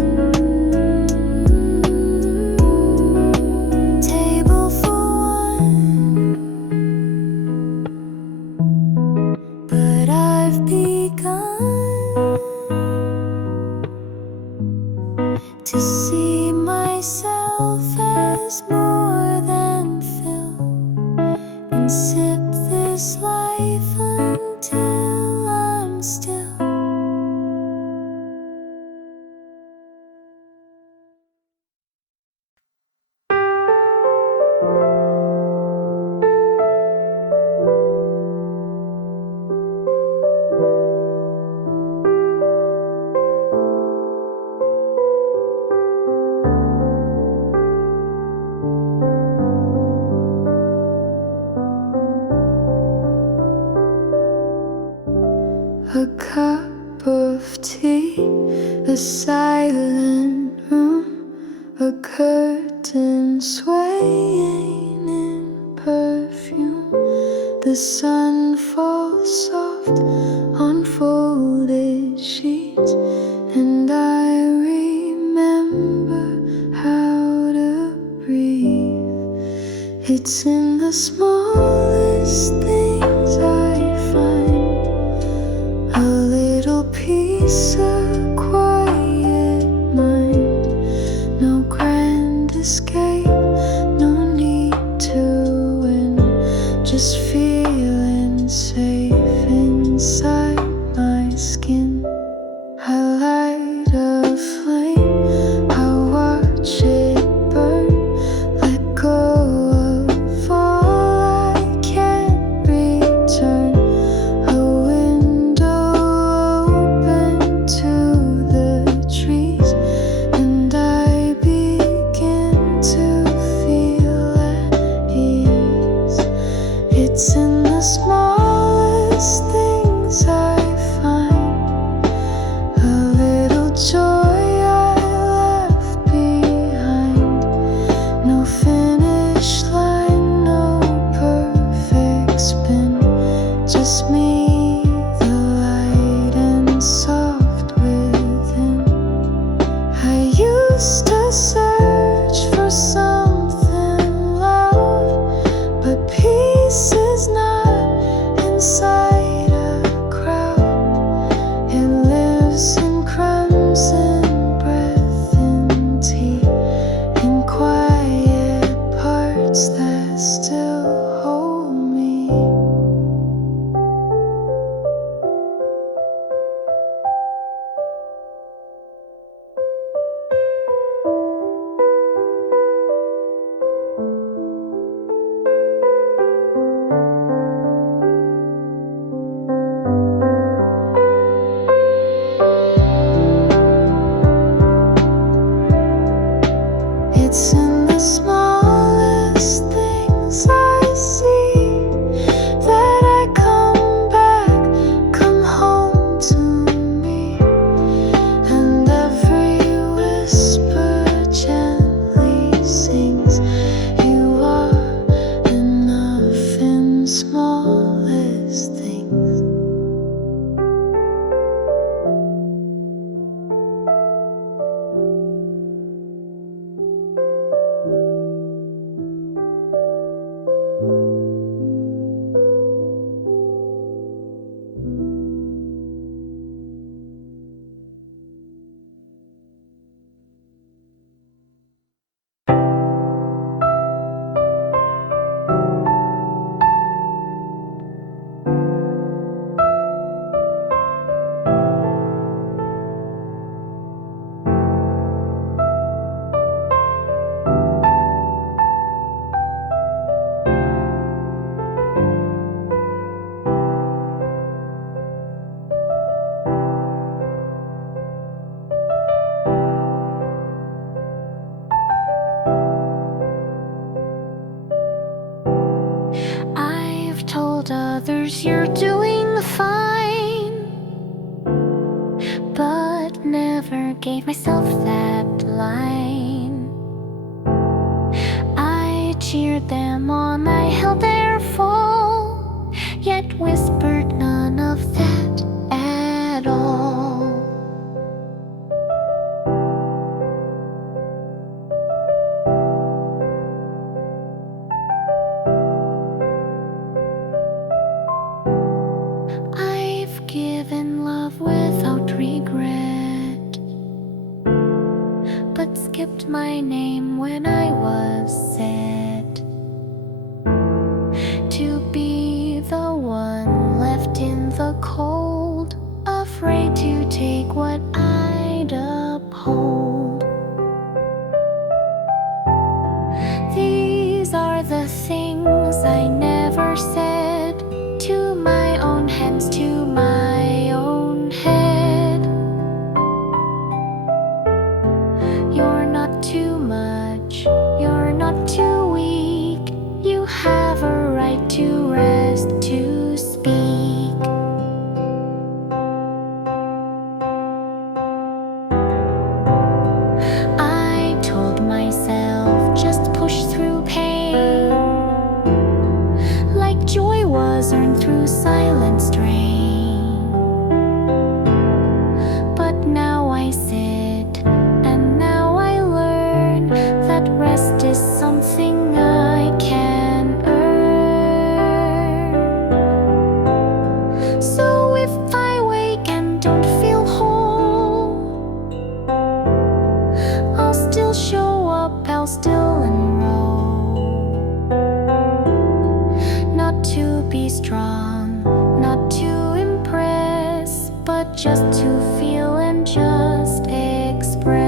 Table for one, but I've begun to see myself as more than fill, and sip this life until I'm still. A cup of tea, a silent room, a curtain swaying in perfume. The sun falls soft on folded sheets, and I remember how to breathe. It's in the smallest things I find a little peace, a quiet mind. No grand escape, no need to win, just feeling safe inside my skin. I light a flame, I watch it burn, let go of all I can't return. A window open to the trees, and I begin to feel at ease. It's in the smallest things I find a little joy I left behind. No finish line, no perfect spin, just me, the light and soft within. I used to search for something loud, but peace is not inside a crowd. It lives in crumbs, in breath, in tea, in quiet parts that still hold me. never gave myself that line. I cheered them on, I held their fall, yet whispered none of that at all. I've given love without regret, but skipped my name when I was set to be the one left in the cold, afraid to take what I'd uphold. These are the things I never said to my own hands, to my own head. You're not too much, you're not too weak, you have a right to rest, to speak. I told myself, just push through pain, like joy was earned through silent strain. But now I sit, and now I learn that rest is something I can earn. So if I wake and don't feel whole, I'll still show up, I'll still enroll. Not to be strong, not to impress, but just to feel and just express.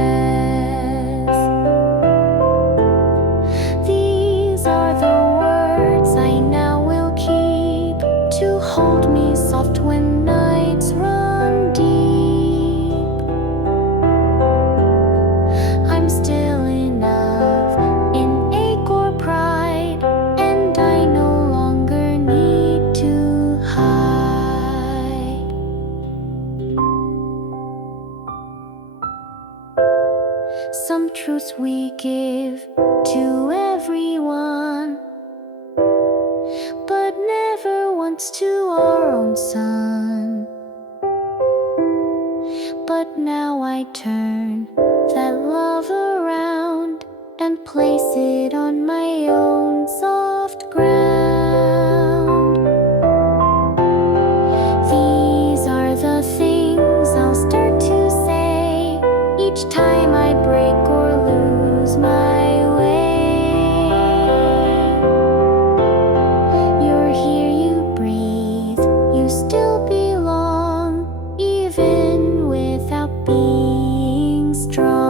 These are the words I now will keep, to hold me soft when nights run deep. I'm still enough in ache or pride, and I no longer need to hide. Some truths we give to everyone, but never once to our own son. But now I turn that love around and place it on my own soft ground. These are the things I'll start to say each time I break or lose my way. You're here, you breathe, you still belong, even without being strong.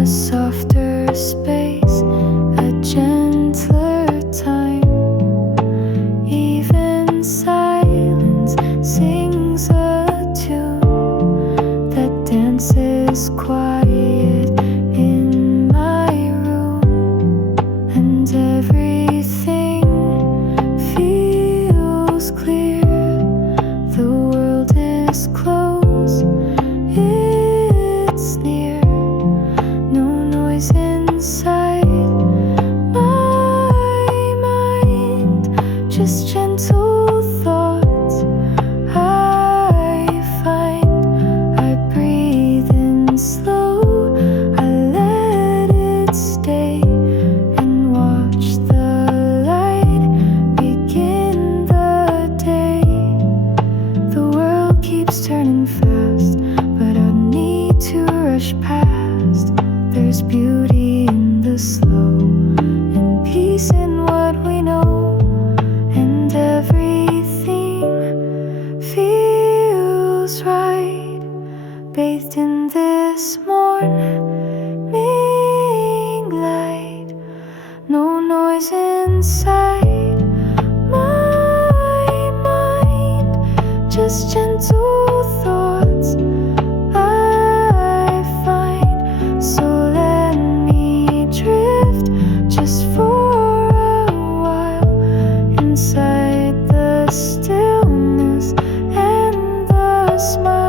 a softer space, a gentler time. Even silence sings a tune that dances quiet in my room, and everything feels clear. The world is close, it's near. No noise inside my mind, just gentle thoughts I find. I breathe in slow, I let it stay, and watch the light begin the day. The world keeps turning fast, but I need to rush past. There's beauty in the slow, and peace in what we know, and everything feels right, bathed in this morning light. No noise inside my mind, just gentle thoughts I find. So let me drift just for a while, inside the stillness and the smile.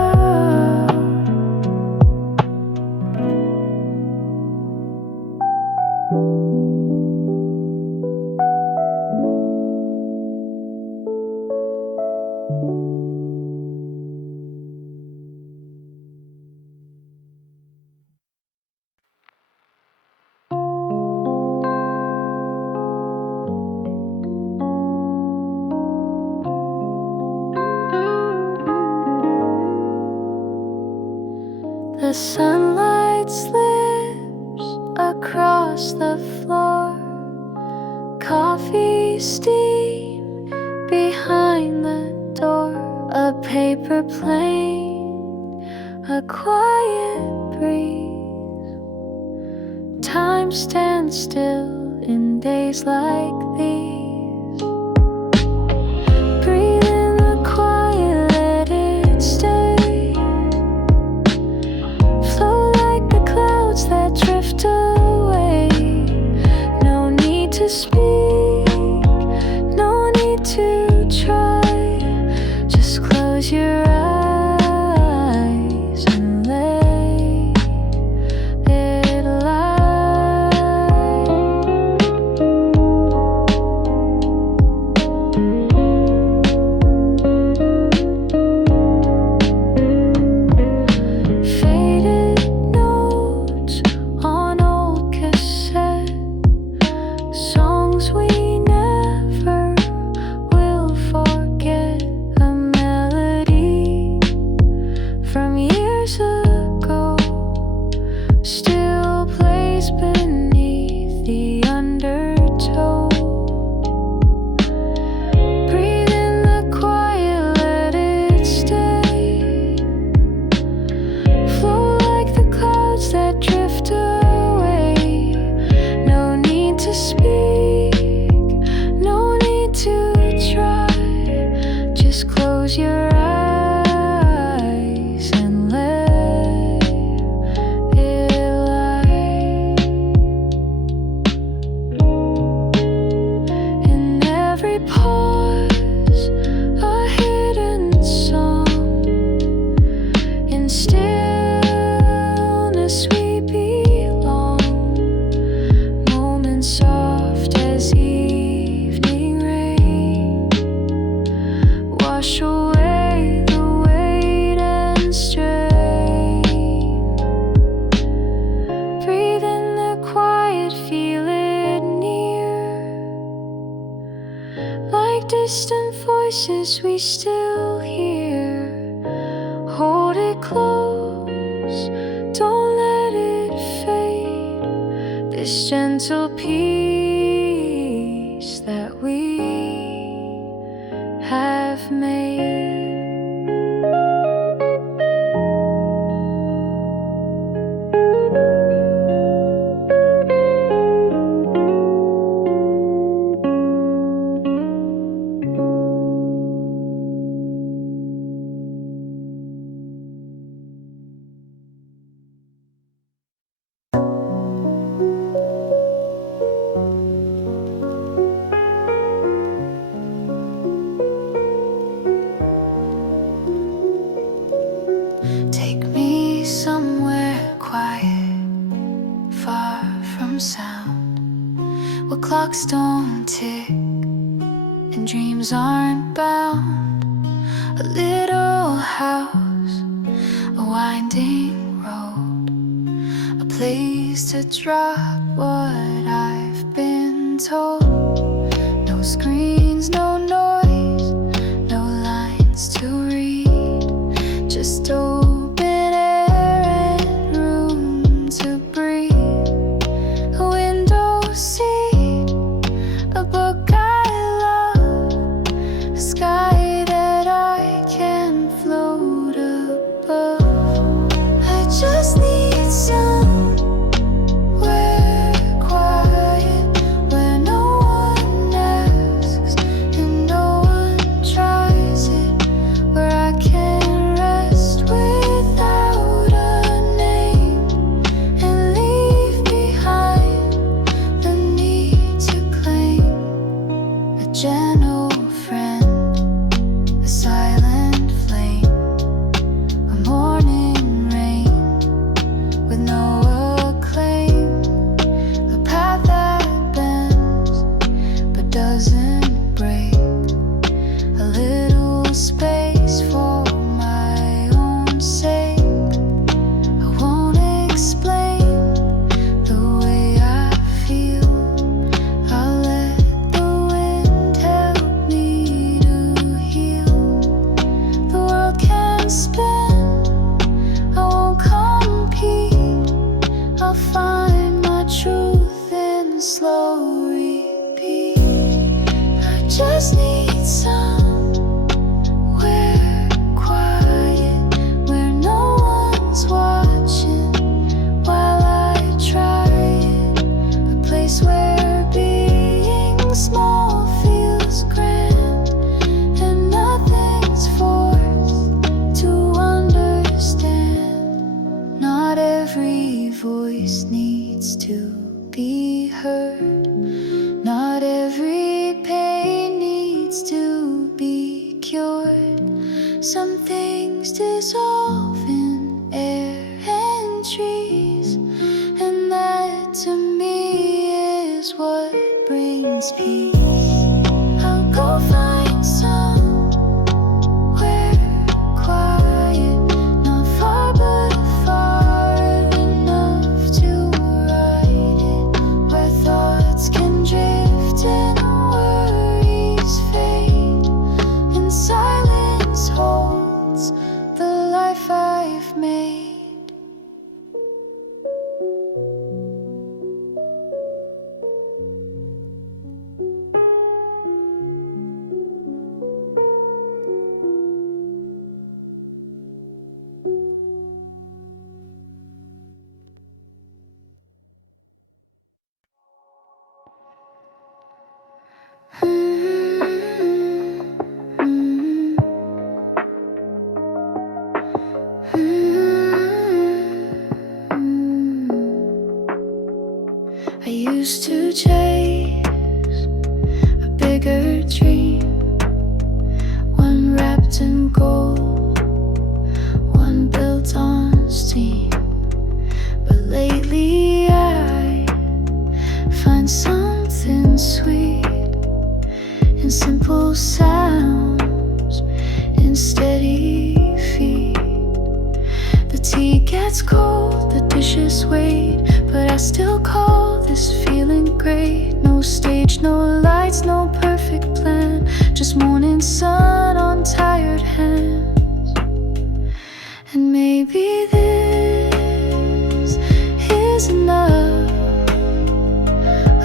The sunlight slips across the floor, coffee steam behind the door, a paper plane, a quiet breeze. Time stands still in days like these. Breathe in the quiet, let it stay. Flow like the clouds that drift away. No need to speak, no need to try. Just close your eyes and let it lie. Faded notes on old cassette, songs we never will forget. A melody from years ago still plays beneath the undertow. Breathe in the quiet, let it stay. Flow like the clouds that drift away. No need to speak, no need to try. Just close your eyes and let it lie. In every pause, a hidden song. In stillness we belong. Moments soft as evening rain wash away the weight and strain. Breathe in the quiet, feel it near. Like distant voices we still hear. Hold it close, don't let it fade. This gentle peace that we have made. sound, where clocks don't tick and dreams aren't bound. A little house, a winding road, a place to drop what I've been told. No screens, no noise, no lines to read, just open air and room to breathe. A window seat, a book I love, a sky that I can float above. I just need somewhere quiet, where no one asks and no one tries it, where I can rest without a name and leave behind the need to claim. A gentle friend, a silent flame, a morning rain with no acclaim, a path that bends but doesn't break, a little space for my own sake. I won't explain the way I feel, I'll let the wind help me to heal. The world can spin, I won't compete, I'll find my truth in slow repeat. I just need somewhere quiet, where no one's watching while I try it, a place where being small feels grand and nothing's forced to understand. Not every voice needs to be heard, not every pain needs to be cured. Some things dissolve in air and trees, and that to me is what brings peace. I'll go find somewhere quiet, not far but far enough to ride it, where thoughts can drift and worries fade, and silence holds the life I've made. I used to chase a bigger dream, one wrapped in gold, one built on steam. But lately I find something sweet in simple sounds, in steady feet. The tea gets cold, the dishes wait, but I still call this feeling great. No stage, no lights, no perfect plan, just morning sun on tired hands. And maybe this is enough,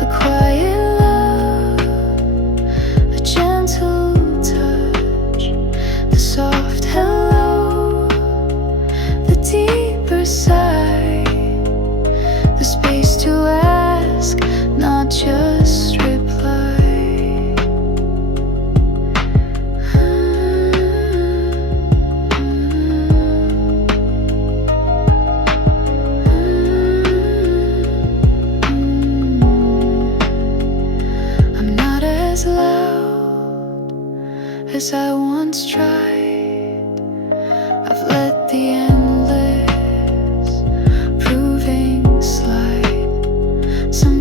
a quiet love, a gentle touch, the soft hello, the deeper sigh, the space to ask, not just reply. I'm not as loud as I once tried. I've let the endless proving slide. Some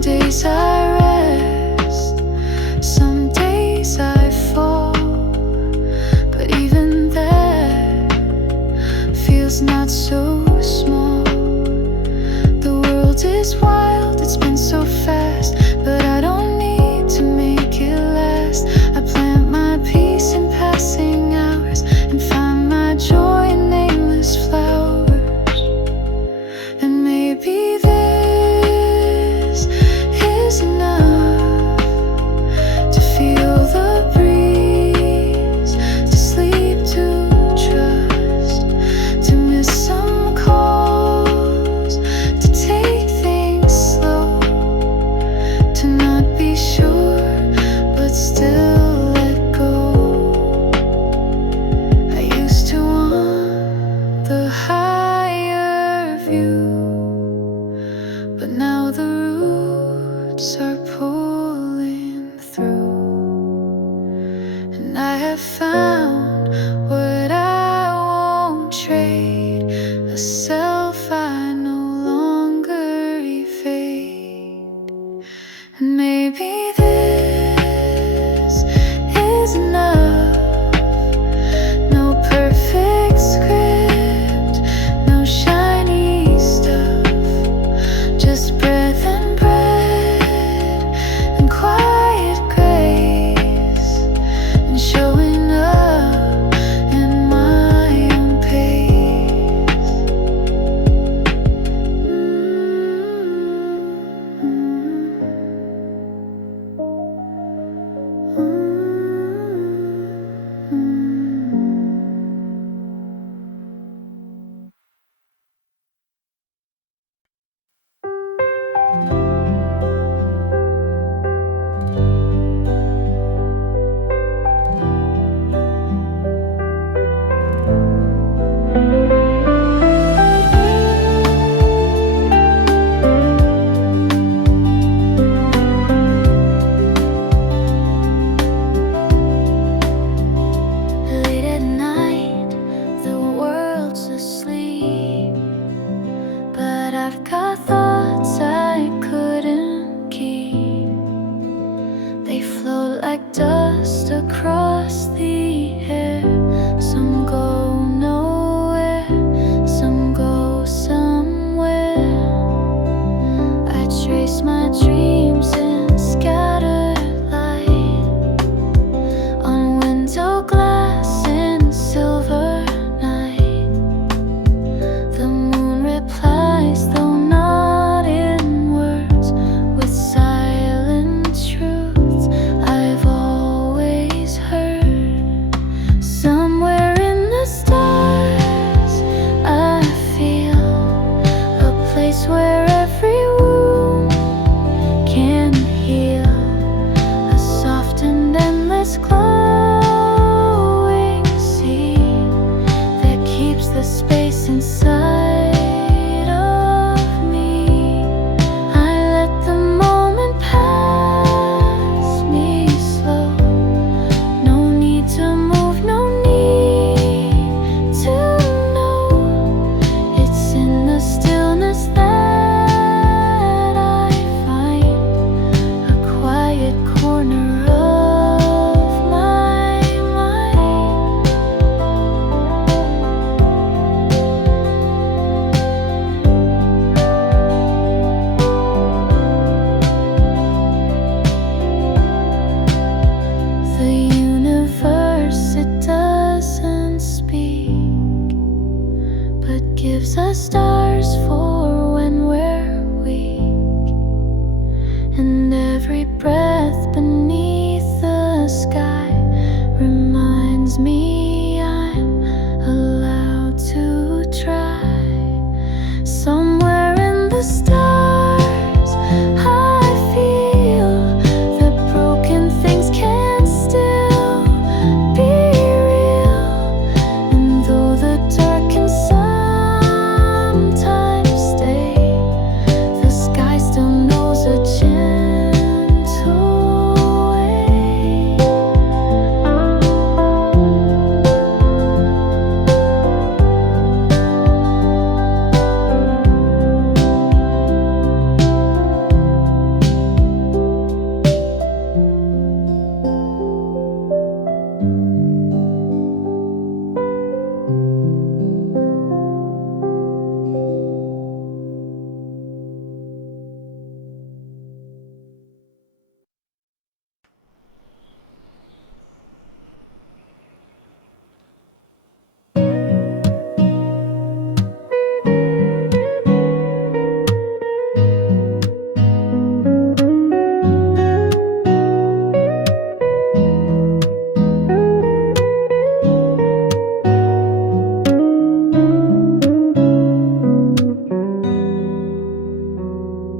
is wild, it's been so fast, but I don't need to make it last. I plant my peace in passing hours and find my joy in nameless flowers. And maybe this is enough to feel the breeze, to sleep, to trust, to miss some calls, to take things slow, to not be sure but still let go. I used to want the higher view, but now the roots are pulling through, and I have found what I won't trade, a self I no longer evade. And maybe this is enough. No perfect script, no shiny stuff, just breath and bread and quiet grace, and showing up in my own pace. Late at night, the world's asleep, but I've got thoughts I couldn't keep. They float like dust across the air. Some go nowhere, some go somewhere. I trace my dreams in scattered light on window glass in silver night. The moon replies, though not in words, with silent truths I've always heard. Somewhere in the stars I feel a place where every wound can heal, a soft and endless glowing sea that keeps the space inside of me. I let the moment pass me slow. No need to move, no need to know. It's in the stillness that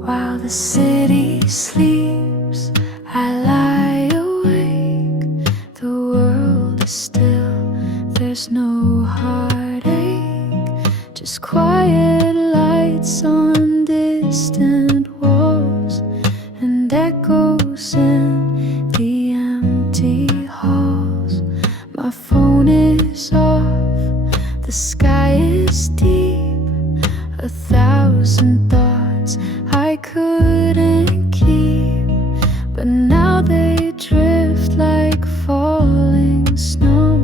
While the city sleeps, I lie awake. The world is still, there's no heartache, just quiet lights on distant walls and echoes in the empty halls. My phone is off, the sky is deep, 1,000 thoughts I couldn't keep, but now they drift like falling snow,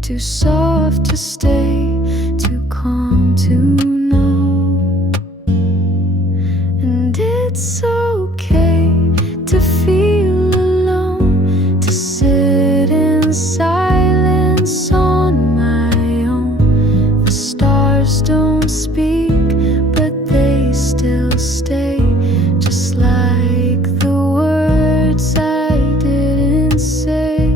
too soft to stay, too calm to know. And it's okay to feel alone, to sit in silence on my own. The stars don't speak, but they still stay, just like the words I didn't say.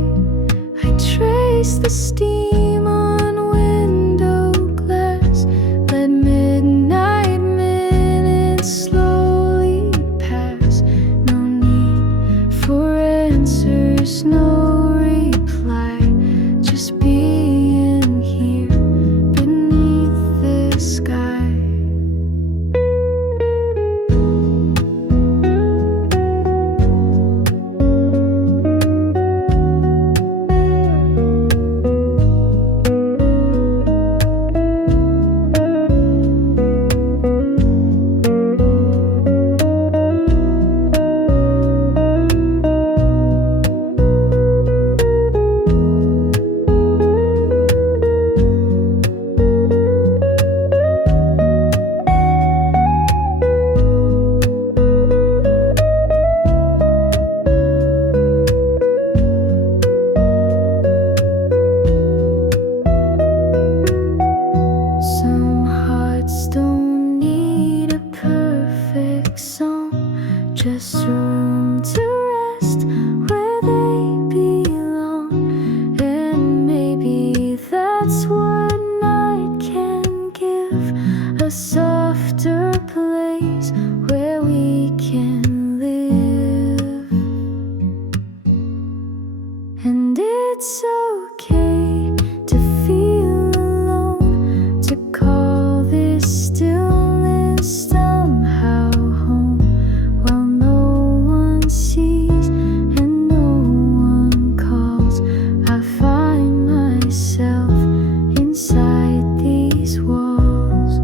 I trace the steam on window glass, let midnight minutes slowly pass. No need for answers, no reply, just being here beneath the sky. Some hearts don't need a perfect song, just room to rest where they belong. And maybe that's what night can give, a softer place where we can live. And it's okay to feel alone, to call this stillness somehow home. While no one sees and no one calls, I find myself inside these walls.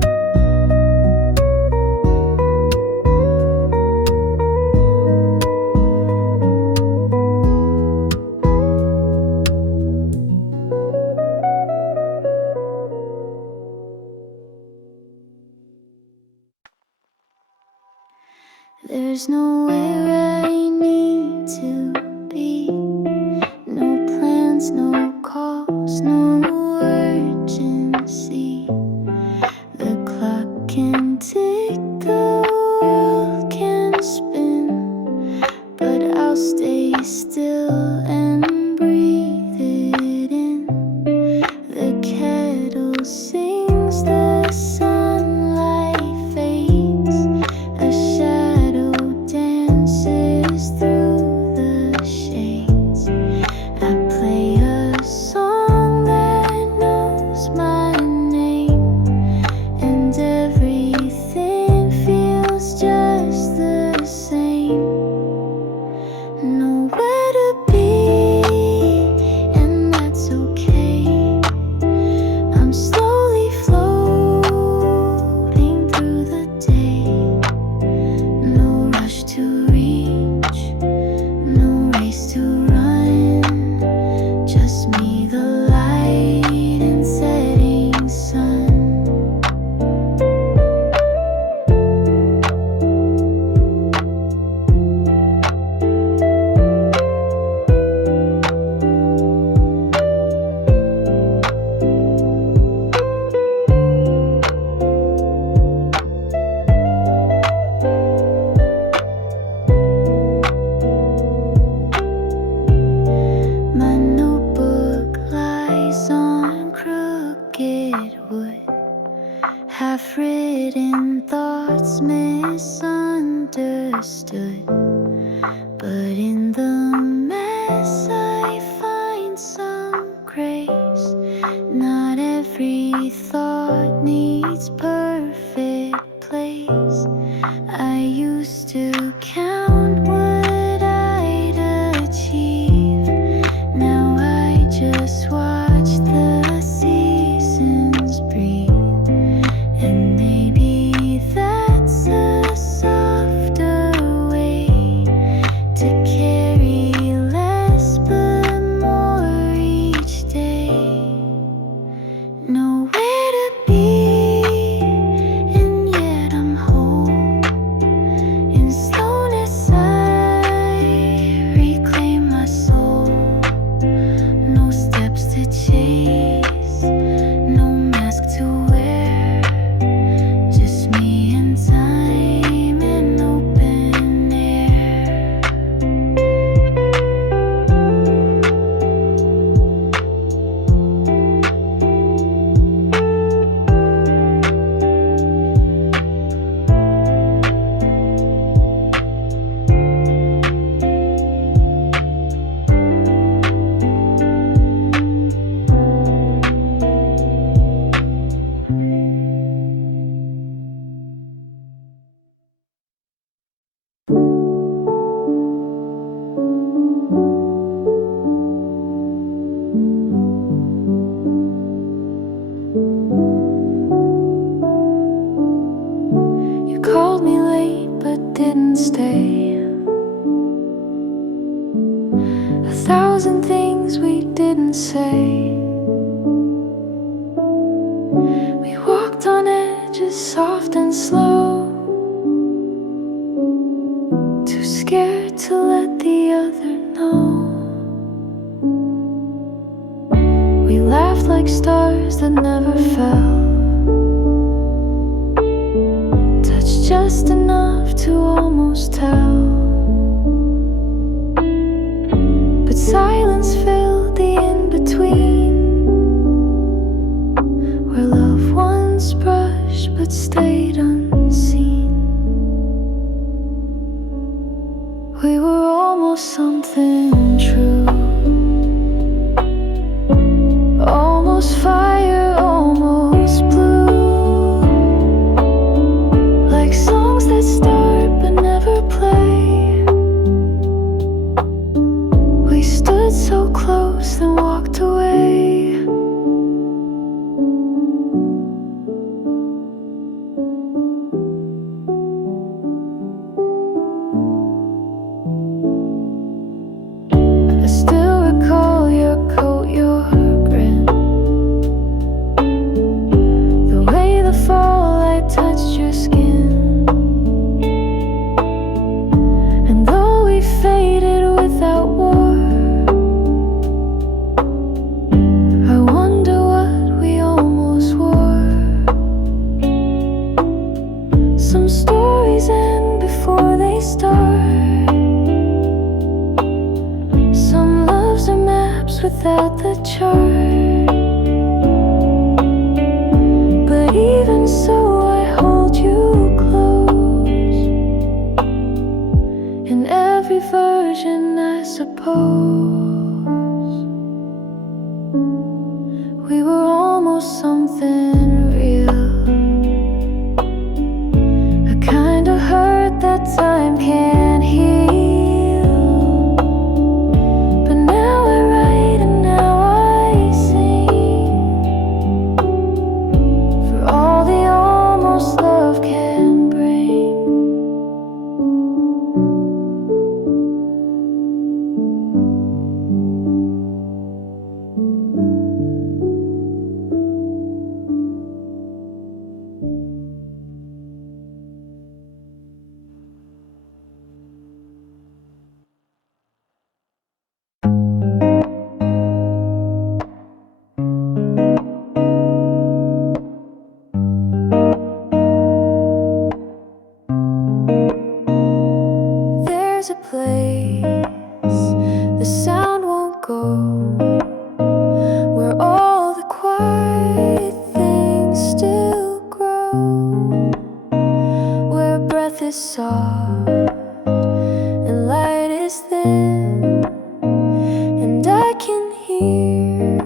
There's nowhere I need to be, no plans, no calls, no urgency. The clock can tick, the world can spin, but I'll stay still and breathe it in. The kettle sings, the sunlight fades, a shadow dances through the shades. I play a song that knows my name, and every understood. But in the mess I find some grace. Not every thought needs perfect place. I used to count what I'd achieve. Now I just watch the seasons breathe. And maybe that's a softer way to carry less but more each day. Nowhere to be, and yet I'm home. In slowness I reclaim my soul. No steps to chase, no mask to wear. Just me and time and open air. You called me late but didn't stay. 1,000 things we didn't say. We walked on edges soft and slow. Too scared to let the other know. We laughed like stars that never fell. Touched just enough to almost tell. But silence filled the in-between, where love once brushed but stayed unseen. We were almost something true. Almost fire, almost blue. Like songs that start but never play. We stood so close then walked away. I still recall your coat, your grin. The way the fall light touched your skin. And though we faded without war, I wonder what we almost wore. Some stories end before they start. Some loves are maps without the chart. But even so, I hold you close. In every version, I suppose. We were almost something real. A kind of hurt that time can't heal. But now I write and now I sing. For all the almost love can bring. There's a place the sound won't go, where all the quiet things still grow, where breath is soft within, and I can hear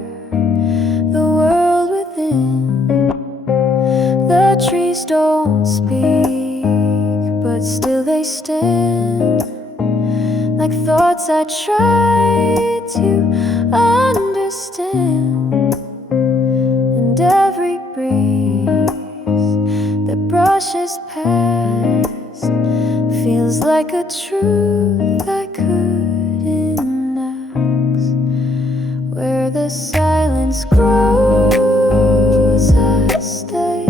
the world within. The trees don't speak, but still they stand, like thoughts I try to understand. And every breeze that brushes past feels like a truth I couldn't ask. Where the silence grows, I stay.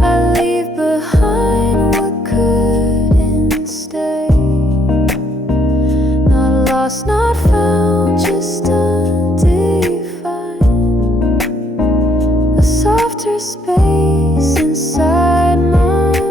I leave behind what couldn't stay. Not lost, not found, just undefined. A softer space inside my mind.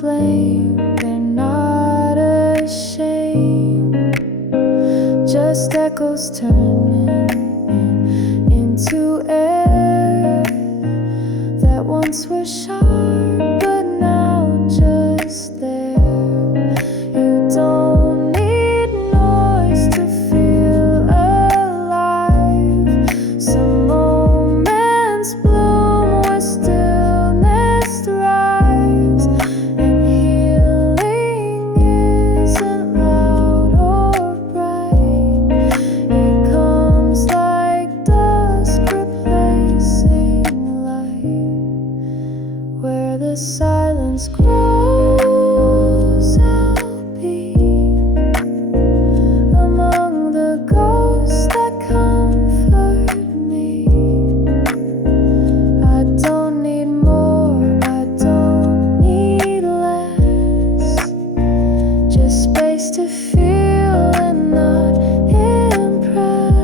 Blame, they're not ashamed. Just echoes turning into air that once were sharp, but now just there. You don't need noise to feel alive. Some moments bloom where stillness thrives. The silence grows, I'll be among the ghosts that comfort me. I don't need more, I don't need less, just space to feel and not impress.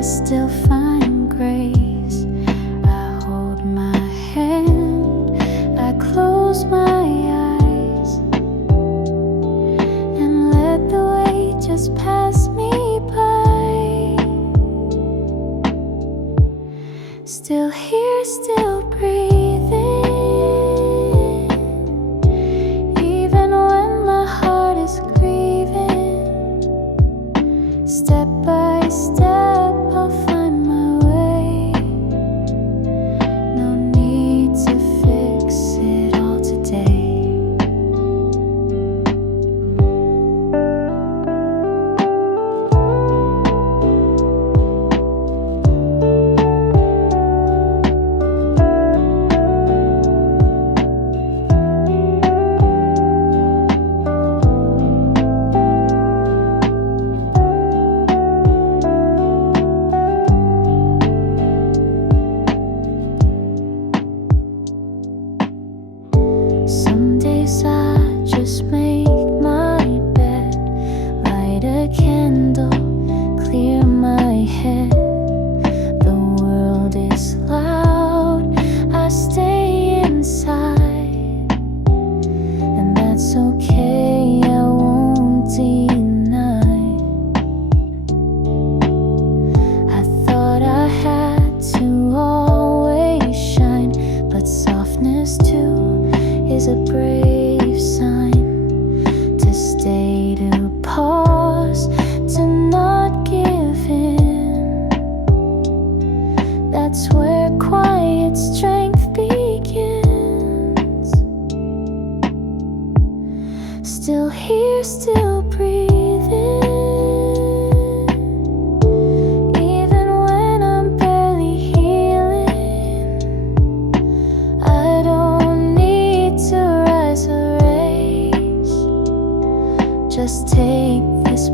Still find grace. I hold my hand, I close my eyes, and let the weight just pass me by. that's okay, I won't deny. I thought I had to always shine, but softness too is a brave sign. To stay, to pause, to not give in, that's where quiet strength begins. Still here, still breathing, even when I'm barely healing. I don't need to rise a race, just take this